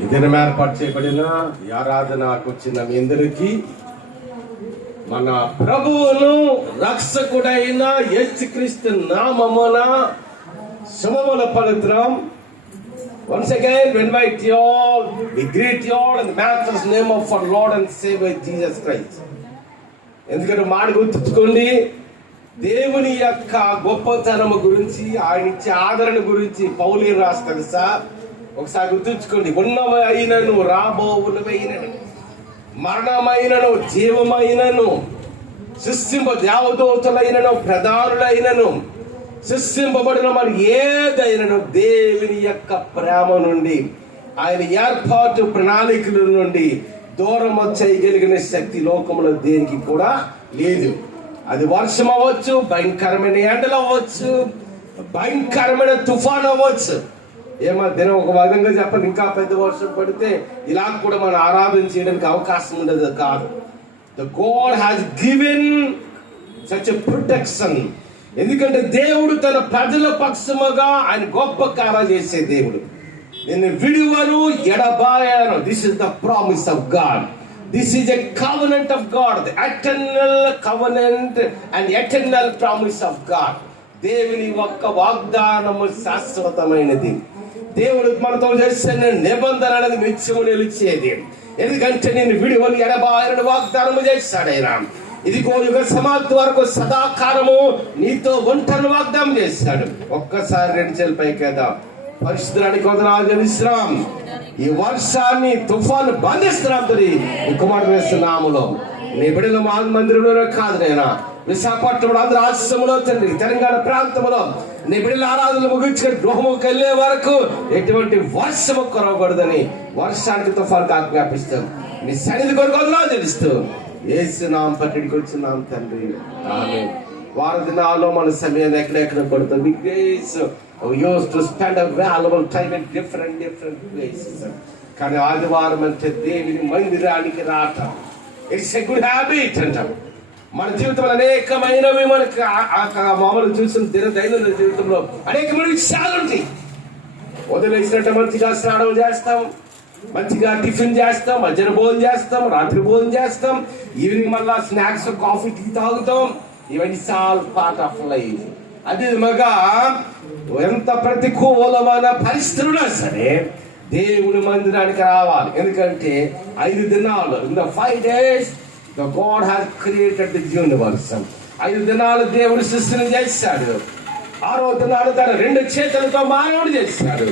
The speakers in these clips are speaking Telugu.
ఈ దినం ఏర్పాటు చేయబడిన ఈ ఆరాధనకు వచ్చిన మీ అందరికీ మన ప్రభువును రక్షకుడైన యేసుక్రీస్తు నామమున శుభములు పలుకుతున్నాం. Once again, we invite you all, we greet you all in the matchless name of our Lord and Savior Jesus Christ. ఎందుకంటే మాట గుర్తుంచుకోండి, దేవుని యొక్క గొప్పతనము గురించి, ఆయన ఇచ్చే ఆదరణ గురించి పౌలు ఏం రాస్తాడు సార్? ఒకసారి గుర్తుంచుకోండి. ఉన్నవైనను, రాబోవునవైనను, మరణమైనను, జీవమైనను, సృష్టింప దేవదూతలైనను, ప్రధానులైనను, సృష్టింపబడిన మరి ఏదైనను దేవుని యొక్క ప్రేమ నుండి, ఆయన ఏర్పాటు ప్రణాళికల నుండి దూరం చేయగలిగిన శక్తి లోకంలో దేనికి కూడా లేదు. అది వర్షం అవ్వచ్చు, భయంకరమైన ఎండలు అవ్వచ్చు, భయంకరమైన తుఫాన్ అవ్వచ్చు. ఏమో దినం ఒక విధంగా చెప్పండి, ఇంకా పెద్ద వర్షం పడితే ఇలా కూడా మనం ఆరాధన చేయడానికి అవకాశం ఉండదు కాదు. The God has given such a protection. ఎందుకంటే దేవుడు తన ప్రజల పక్షముగా ఆయన గొప్ప కార్యాలు చేసే దేవుడు. నేను విడువను, ఎడబాయను. This is the promise of God. This is a covenant of God, the eternal covenant and eternal promise of God. దేవుని యొక్క వాగ్దానము శాశ్వతమైనది. దేవుడు మనతో చేసిన నిబంధన అనేది నిత్యము నిలిచేది. ఎందుకంటే నేను విడువను, ఎడబాయను వాగ్దానము చేశాడు ఆయన. ఇదిగో యుగ సమాప్తి వరకు సదాకాలము నీతో ఒంటరి వాగ్దానం చేశాడు. ఒక్కసారి రెండు చేతుల పైకేద్దాం. పరిశుద్ధానికి వందనాలు చెల్లిస్తున్నాం. ఈ వర్షాన్ని తుఫాను బంధిస్తున్నాం తండ్రి నీ కుమారుడు వేస్తున్నాములో. నీ బిడ్డలు మా మందిరంలో కాదు నైనా, విశాఖపట్నంలో, ఆంధ్ర రాష్ట్రంలో తండ్రి, తెలంగాణ ప్రాంతంలో నీ బిడ్డల ఆరాధనలు ముగించుకొని గృహముకి వెళ్ళే వరకు ఎటువంటి వర్షము కొరవకూడదని వర్షానికి తుఫాను ఆజ్ఞాపిస్తాం. నీ సన్నిధి కొరకు వందనాలు చెల్లిస్తూ యేసు నామమున పట్టడికి వచ్చినాం తండ్రి, ఆమేన్. వార దినాల్లో మన సమయాన్ని ఎక్కడెక్కడ పడుతుంది. Big days we used to spend a valuable time in different places. కానీ ఆదివారం అంటే దేవుని మందిరానికి రావటం, ఇట్స్ ఎ గుడ్ హ్యాబిట్ అంటాం. మన జీవితంలో అనేకమైనవి మనకు మామూలు చూసిన దైనందిన జీవితంలో అనేకమైన విషయాలు ఉంటాయి. వదిలేసినట్టు మంచిగా స్నానం చేస్తాం, మంచిగా టిఫిన్ చేస్తాం, మధ్యాహ్నం భోజనం చేస్తాం, రాత్రి భోజనం చేస్తాం, ఈవినింగ్ మళ్ళా స్నాక్స్, కాఫీ, టీ తాగుతాం. ఇవన్నీ ఆల్ పార్ట్ ఆఫ్ లైఫ్. అది మగా ఎంత ప్రతికూలమైన పరిస్థితున్నా సరే దేవుని మందిరానికి రావాలి. ఎందుకంటే 5 దినాలు, in the 5 days the God has created the universe. 5 దినాలు దేవుడు సృష్టిని చేశాడు. 6వ దినాలు తన 2 చేతులతో మానవుడు చేశాడు.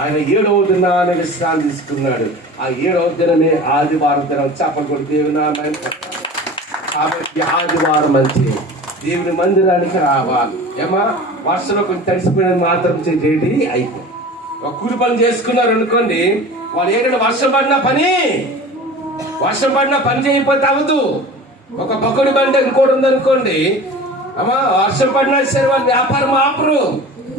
ఆయన 7వ దినాన్ని విశ్రాంతి తీసుకున్నాడు. ఆ 7వ దినమే ఆదివారం దినం. చెప్పలు కూడా దేవుని నామమున. కాబట్టి ఆదివారం అంటే దేవుని మందిరానికి రావాలి. ఏమా వర్షంలో కొంచెం తడిసిపోయినది మాత్రం రెడీ అయిపోయి ఒక కూలి పని చేసుకున్నారు అనుకోండి, వాళ్ళు ఏంటంటే వర్షం పడిన పని చేయకపోతే అవ్వదు. ఒక పకోడి బండి ఇంకోటి ఉందనుకోండి, అమ్మా వర్షం పడినా సరే వాళ్ళు వ్యాపారం ఆపరు,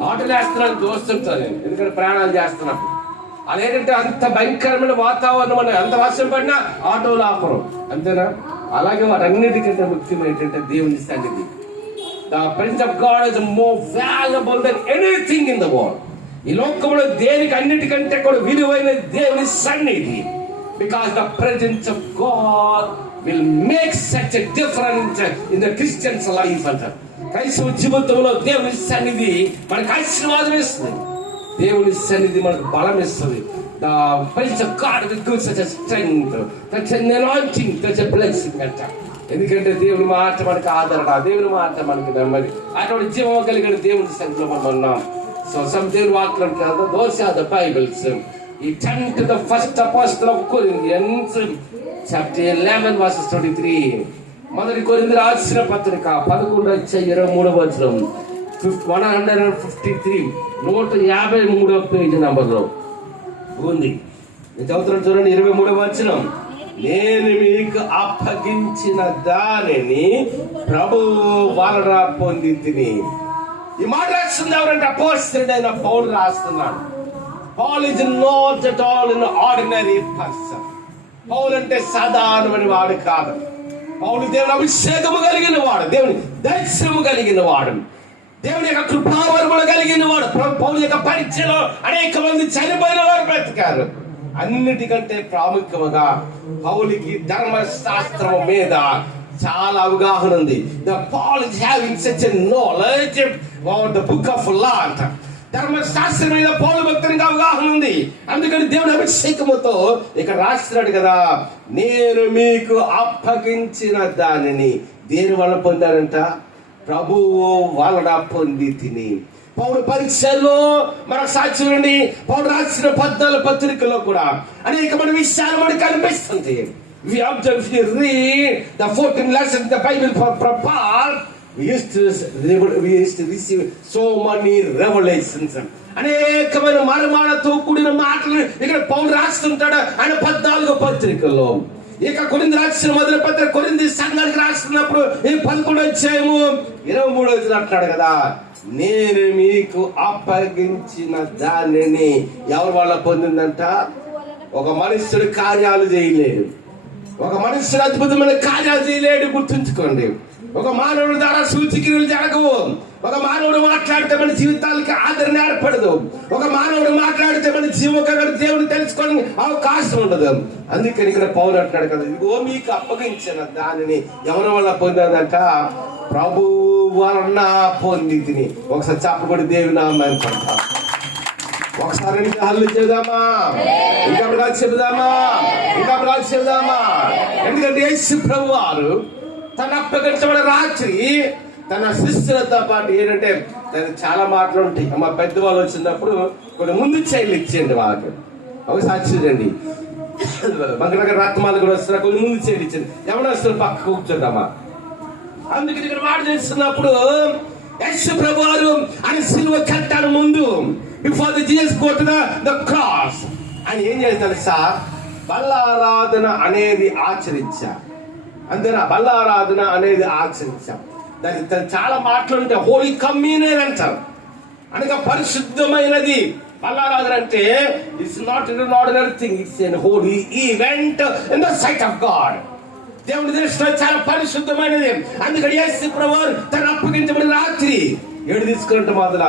ఆటోలు వేస్తున్నారు దోస్తుంటారు. ఎందుకంటే ప్రయాణాలు చేస్తున్నప్పుడు అది ఏంటంటే అంత భయంకరమైన వాతావరణం అని, అంత వర్షం పడినా ఆటోలు ఆపరు, అంతేనా? అలాగే వాటన్నిటికంటే ముఖ్యం ఏంటంటే దేవుని సన్నిధి. The presence of God is more valuable than anything in the world. ఈ లోకంలో దేనికి అన్నిటికంటే కూడా విలువైన దేవుని సన్నిధి. Because the presence of God will make such a difference in the Christian's life అంటారు. క్రైస్తవ జీవితంలో దేవుని సన్నిధి మనకు ఆశీర్వాదం ఇస్తుంది, దేవుని సన్నిధి మనకు బలం ఇస్తుంది. The presence of God will give such a strength, such an anointing, such a blessing అంటారు. ఎందుకంటే దేవుని మాట మనకు ఆదరణ, దేవుని మాట మనకు నెమ్మది, అటువంటి జీవం కలిగిన దేవుని సన్నిధిలో మనం ఉన్నాం. సో సమ్ దేవుని వాక్యం కాదు, దోస్ ఆర్ ద బైబిల్స్. ఈ 10 to the first apostle of Corinthians, chapter 11 verses 23. మొదటి కొరింథీయులకు రాసిన పత్రిక 11:23 153 153వ పేజీ నంబర్లో ఉంది. నేను చదువుతున్నాను చూడండి. 23వ వచనం. నేను మీకు అప్పగించిన దానిని ప్రభువు వలన పొందితిని. ఈ మాట రాస్తుంది ఎవరంటే అపోస్తలుడైన పౌలు రాస్తున్నాడు. Paul is not at all an ordinary person. పౌలు అంటే సాధారణమైన వాడు కాదు. పౌలు దేవుని అభిషేకము కలిగిన వాడు, దేవుని దర్శనము కలిగిన వాడు, దేవుని యొక్క కృపావరములు కలిగిన వాడు. పౌలు యొక్క పరిచయంలో అనేక మంది చనిపోయిన వారు బ్రతికారు. అన్నిటికంటే ప్రాముఖ్యముగా పౌలుకి ధర్మశాస్త్రం మీద చాలా అవగాహన ఉంది. Paul is having such a knowledge about the book of law అంట. ధర్మశాస్త్రం మీద పౌలు భక్తునికి అవగాహన ఉంది. అందుకని దేవుని అభిషేకముతో ఇక్కడ రాస్తున్నాడు కదా, నేను మీకు అప్పగించిన దానిని దేని వల్ల పొందాడంట? ప్రభువు వలన పొంది తిని. పౌరు పరీక్షల్లో మనకు సాక్ష్యం నుండి పౌరు రాసిన 14 పత్రికలో కూడా అనేకమైన విషయాలు మనకు కనిపిస్తుంది. We observe, if you read the 14 lessons in the Bible from Paul, we used to receive so many revelations. అనేకమైన మర్మాలతో కూడిన మాటలు ఇక్కడ పౌలు రాస్తుంటాడు ఆయన 14 పత్రికల్లో. ఇక కొరింథీ రాసిన మొదటి పత్రిక కొరింథీ సంఘానికి రాస్తున్నప్పుడు ఈ 11వ అధ్యాయము 23వ వచనం అంటాడు కదా, నేను మీకు అప్పగించిన దానిని ఎవరి వల్ల పొందిందంట? ఒక మనుష్యుడు కార్యాలు చేయలేడు, ఒక మనుష్యుడు అద్భుతమైన కార్యాలు చేయలేడు. గుర్తుంచుకోండి, ఒక మానవుడి ద్వారా సూచక్రియలు జరగవు. ఒక మానవుడు మాట్లాడితే మన జీవితాలకి ఆదరణ ఏర్పడదు. ఒక మానవుడు మాట్లాడితే మన జీవకంగా దేవుని తెలుసుకోవడానికి అవకాశం ఉండదు. అందుకని ఇక్కడ పౌలు అంటున్నాడు కదా, ఇదిగో మీకు అప్పగించిన దానిని ఎవరి వల్ల పొందాదంట? ప్రభువు వలన పొంది తిని. ఒకసారి చెప్పకూడదు దేవుని నామాన్ని పడతా. ఒకసారి హల్లు చెబుదామా? ఇంకా చెబుదామా? ఇంకా చెబుదామా? ఎందుకంటే యేసు ప్రభు వారు తన అప్పగించబడిన రాత్రి తన శిష్యులతో పాటు ఏంటంటే చాలా మాటలు ఉంటాయి. మా పెద్దవాళ్ళు వచ్చినప్పుడు కొన్ని ముందు చైర్లు ఇచ్చేయండి వాళ్ళకి. ఒకసారి చూడండి, మంగళ రత్నాలు కూడా వస్తున్నా కొన్ని ముందు చైర్లు ఇచ్చింది. ఎవరు వస్తారు పక్క కూర్చుంటామా? అందుకని ఇక్కడ మాట చేస్తున్నప్పుడు యేసు ప్రభు వారు ఆయన సిలువ కట్టాను ముందు, before the Jesus go to the cross, ఆయన ఏం చేస్తాడు సార్? బల్లారాధన అనేది ఆచరించారు. అంతేనా? బల్లారాధన అనేది ఆచరించాం. దానికి చాలా మాటలు ఉంటాయి. హోలీ కమ్యూనియన్ అంటారు, అనగా పరిశుద్ధమైనది. బల్లారాధన అంటే it's not an ordinary thing, it's an holy event in the sight of God. దేవుని దృష్టిలో చాలా పరిశుద్ధమైనది. అందుకని యేసు ప్రభువు తన అప్పగించబడిన రాత్రి ఏడు తీసుకున్నట్టు మొదల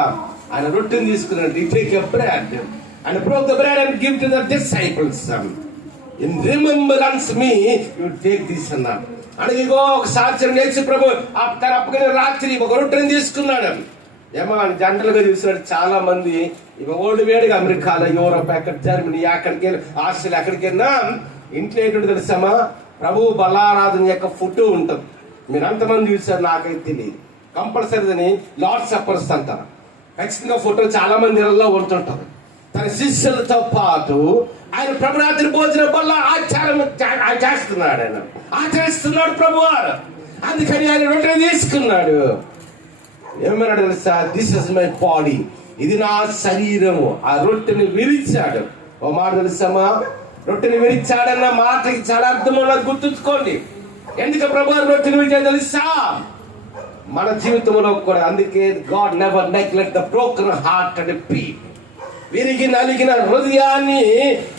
ఆయన రొట్టెని తీసుకున్నట్టు, ఈ take a bread and broke the bread and give to the disciples in remembrance me you take this అన్నాడు. అనగా ఇగో ఒక సాక్ష్యం యేసు ప్రభు తన అప్పగించిన రాత్రి ఒక రొట్టెని తీసుకున్నాడు. ఏమో జనరల్ గా చూసినట్టు చాలా మంది ఇక ఓల్డ్ వేడిగా అమెరికాలో, యూరోప్, ఎక్కడ జర్మనీ, ఎక్కడికి ఆస్ట్రేలియా, ఎక్కడికి వెళ్ళినా ఇంట్లో ఏంటంటే తెలుసామా, ప్రభు బల్లారాధన యొక్క ఫోటో ఉంటుంది. మీరు ఎంతమంది చూసారు నాకైతే తెలియదు. కంపల్సరీ లార్డ్ సప్పర్స్ అంటారు. ఖచ్చితంగా ఫోటో చాలా మంది ఇళ్లలో ఉంటుంటారు. తన శిష్యులతో పాటు ఆయన ప్రభురాత్రి భోజనం వల్ల చేస్తున్నాడు, ఆయన ఆచరిస్తున్నాడు ప్రభు వారు. అందుకని ఆయన రొట్టె తీసుకున్నాడు. ఏమన్నాడు తెలుసా? దిస్ ఇస్ మై బాడీ, ఇది నా శరీరము. ఆ రొట్టెని విరిచాడు. ఓ మాట తెలుసామా, రొట్టెని విరిచాడన్న మాటకి చాలా అర్థం ఉన్నది. గుర్తుంచుకోండి. ఎందుకు ప్రభు రొట్టెని విరిచాడు తెలుసా? మన జీవితంలో కూడా. అందుకే God never neglect the broken heart and people. విరిగి నలిగిన హృదయాన్ని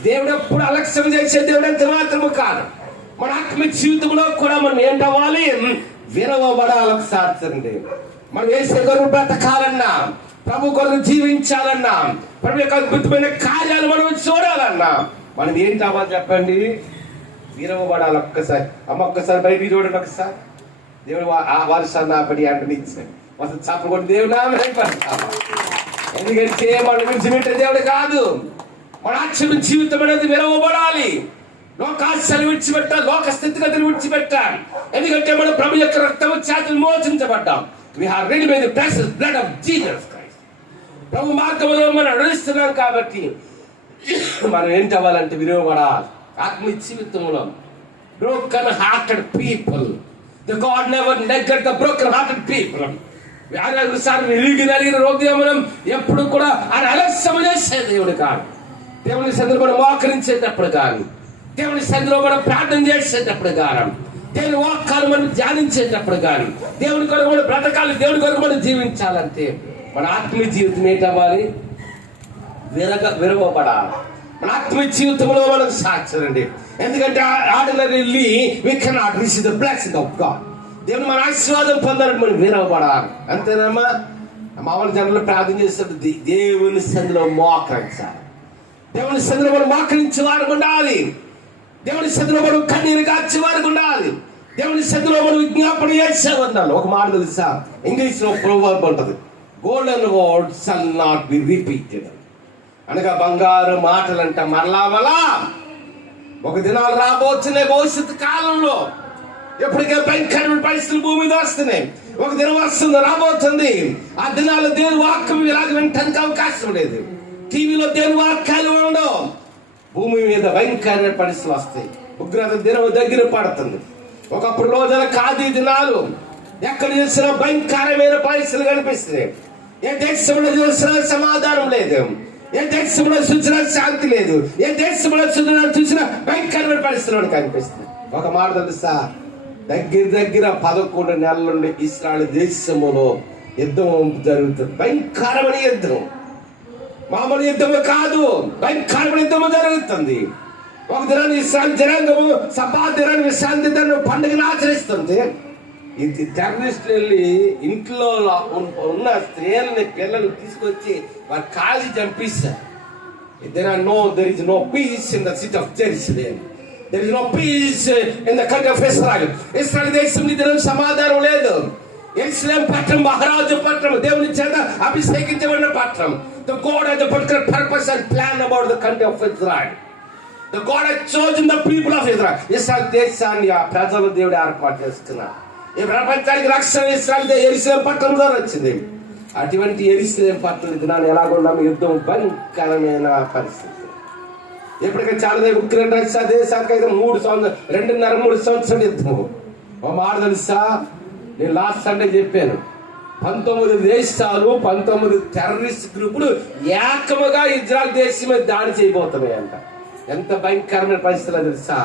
దేవుడు ఎప్పుడు అలక్ష్యం చేసే దేవుడు ఎంత మాత్రము కాదు. మన ఆత్మ జీవితంలో కూడా మనం ఏంటవ్వాలి? విరవబడాలకు సాధ్యండి. మనం వేసే కొరకు బ్రతకాలన్నా, ప్రభు కొరకు జీవించాలన్నా, ప్రభు యొక్క అద్భుతమైన కార్యాలు మనం చూడాలన్నా మనం ఏంటి అవ్వాలి చెప్పండి? విరవబడాలి. ఒక్కసారి అమ్మ ఒక్కసారి బయటికి చూడండి. ఒకసారి దేవుడు వారి సన్నాపడి అంటే ఇచ్చాడు. అసలు చెప్పకూడదు దేవుడు నామేపడతాము. ఎందుకంటే మనం విడిచిపెట్టే దేవుడు కాదు. మన ఆత్మ జీవితం అనేది విరవబడాలి. లోకాశలు విడిచిపెట్టాలి, లోక స్థితిగతులు విడిచిపెట్టాలి. ఎందుకంటే మనం ప్రభు యొక్క రక్తం చేతులు మోచించబడ్డాం. We are ready by the precious blood of Jesus Christ. ప్రభు మార్గంలో మనం నడుస్తున్నాం కాబట్టి మనం ఏంటి అవ్వాలంటే విరవబడాలి. ఆత్మ జీవితంలో broken hearted people, the God never neglect the broken hearted people. విరిగి నలిగిన హృదయం ఎప్పుడు కూడా ఆయన అలస్యం చేసే దేవుడు కాదు. దేవుని సందులో మనం మోకరించేటప్పుడు కానీ, దేవుని సందులో మనం ప్రార్థన చేసేటప్పుడు కానీ, దేవుని వాక్యాలు మనం ధ్యానించేటప్పుడు కానీ, దేవుని కొరకు మనం బ్రతకాలి, దేవుని కొరకు మనం జీవించాలంటే మన ఆత్మీయ జీవితం ఏంటవ్వాలి? విరవబడాలి. మన ఆత్మీయ జీవితంలో మనం సాక్షరండి. ఎందుకంటే ordinarily we cannot receive the blessing of God. దేవుని మన ఆశీర్వాదం పొందాలంటే మనం విరవబడాలి. అంతేనమ్మా? మామూలు జనంలో ప్రార్థన చేస్తుంది దేవుని సందులో మోకరించాలి. దేవుని సన్నిధిలో మనం మోకరించే వారు ఉండాలి. దేవుని సన్నిధిలో మనం కన్నీరు కాచే వారు ఉండాలి. దేవుని సన్నిధిలో మనం విజ్ఞాపన చేసేవన్నాను. ఒక మాట తెలుసా, ఇంగ్లీష్ లో ప్రోవర్బ్ ఉంటుంది, golden words shall not be repeated. అనగా బంగారు మాటలంట మరలా ఒక దినాలు రాబోతున్నాయి. భవిష్యత్తు కాలంలో ఎప్పటికే భయంకరమైన పరిస్థితులు భూమి మీద వస్తున్నాయి. ఒక దినం వస్తుంది, రాబోతుంది. ఆ దినాల్లో దేవుని వాక్యం ఇలాగ వినటానికి అవకాశం లేదు. టీవీలో దేవుని వాక్యాలు ఉండవు. భూమి మీద భయంకరమైన పరిస్థితులు వస్తాయి. ఉగ్రత దినం దగ్గర పడుతుంది. ఒకప్పుడు రోజుల ఖాదీ దినాలు, ఎక్కడ చూసినా భయంకరమైన పరిస్థితులు కనిపిస్తున్నాయి. ఏ దేశంలో చూసినా సమాధానం లేదు. ఏ దేశంలో చూసినా శాంతి లేదు. ఏ దేశంలో చూసినా భయంకరమైన పరిస్థితులు కనిపిస్తుంది. ఒక మాట తెలుసా, దగ్గర 11 నెలల నుండి ఇశ్రాయేలు దేశములో యుద్ధం జరుగుతుంది. భయంకరమైన యుద్ధం, మామూలు యుద్ధము కాదు, భయంకరమైన యుద్ధము జరుగుతుంది. ఒక దినాన్ని ఇశ్రాయేలు జనాంగము సబ్బాత్ దినాన్ని విశ్రాంతి దినాన్ని పండుగను ఆచరిస్తుంది. ఇది టెర్రరిస్టులు వెళ్ళి ఇంట్లో ఉన్న స్త్రీలని పిల్లలు తీసుకొచ్చి వారి కాల్చి చంపిస్తారు. There is no peace in the city of Jerusalem. There is no peace in the country of Israel. ఇశ్రాయేలు దేశంలో దినం సమాధానం లేదు. యెరూషలేము పట్టణం మహారాజు పట్టణం, దేవుని చేత అభిషేకించబడిన పట్టణం. The God has a particular purpose and plan about the country of Israel. The God has chosen the people of Israel. ఇశ్రాయేలు దేశాన్ని ఆ ప్రజలు దేవుడు ఏర్పాటు చేసుకున్నారు. ఈ ప్రపంచానికి రక్షణ ఇశ్రాయేలు యెరూషలేము పట్టణం ద్వారా వచ్చింది. అటువంటి యెరూషలేము పట్టణం దినాన్ని ఎలాగున్నాము, యుద్ధం భయంకరమైన పరిస్థితి. ఎప్పటికైనా చాలా ఉక్రెయిన్ రష్యా దేశానికి అయితే 2.5-3 సంవత్సరాలు యుద్ధం. మా మాట తెలుసా, నేను లాస్ట్ సండే చెప్పాను, 19 దేశాలు 19 టెర్రరిస్ట్ గ్రూపులు ఏకముగా ఇజ్రాయెల్ దేశం మీద దాడి చేయబోతున్నాయి అంట. ఎంత భయంకరమైన పరిస్థితులు తెలుసా.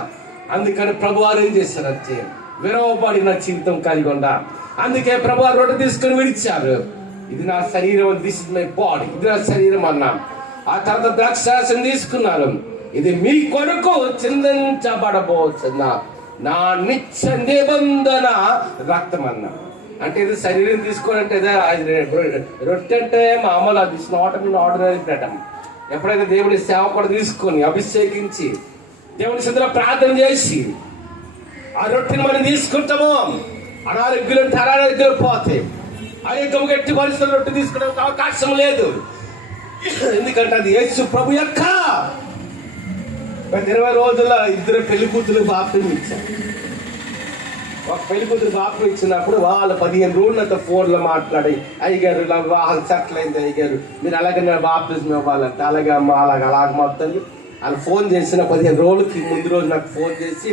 అందుకని ప్రభువారు ఏం చేశారంటే, విరవబడిన జీవితం కలిగి ఉండా. అందుకే ప్రభువారు రొట్టె తీసుకుని విడిచారు. ఇది నా శరీరం, దిస్ ఇస్ మై బాడీ, ఇది నా శరీరం అన్నాం. ఆ తర్వాత ద్రాక్షారసం తీసుకున్నారు, ఇది మీ కొరకు చిందించబడబోతున్న నా నిత్య నిబంధన రక్తం అన్నా. అంటే ఇది శరీరం తీసుకోవాలంటే రొట్టె అంటే మామూలు, అది నాట్ ఆర్డినరీ బ్రెడ్. ఎప్పుడైతే దేవుని సేవ కూడా తీసుకొని అభిషేకించి దేవుని సన్నిధిలో ప్రార్థన చేసి ఆ రొట్టెని మనం తీసుకుంటాము, అనారోగ్యాలు పోతే ఆరోగ్యం గట్టి పరిస్థితులు రొట్టె తీసుకోవడానికి అవకాశం లేదు. ఎందుకంటే అది యేసు ప్రభు యొక్క 20 రోజుల్లో 2 పెళ్లి కూతురు బాప్తిజం ఇచ్చారు. ఒక పెళ్లి కూతురు బాప్తిజం ఇచ్చినప్పుడు వాళ్ళు 15 రోజులంతా ఫోన్లో మాట్లాడి, అయ్యగారు నా వివాహం సెటిల్ అయింది, అయ్యగారు మీరు అలాగే నేను బాప్తిజం ఇవ్వాలంటే, అలాగే అమ్మ అలాగ మొత్తం వాళ్ళు ఫోన్ చేసిన 15 రోజులకి ముందు రోజు నాకు ఫోన్ చేసి,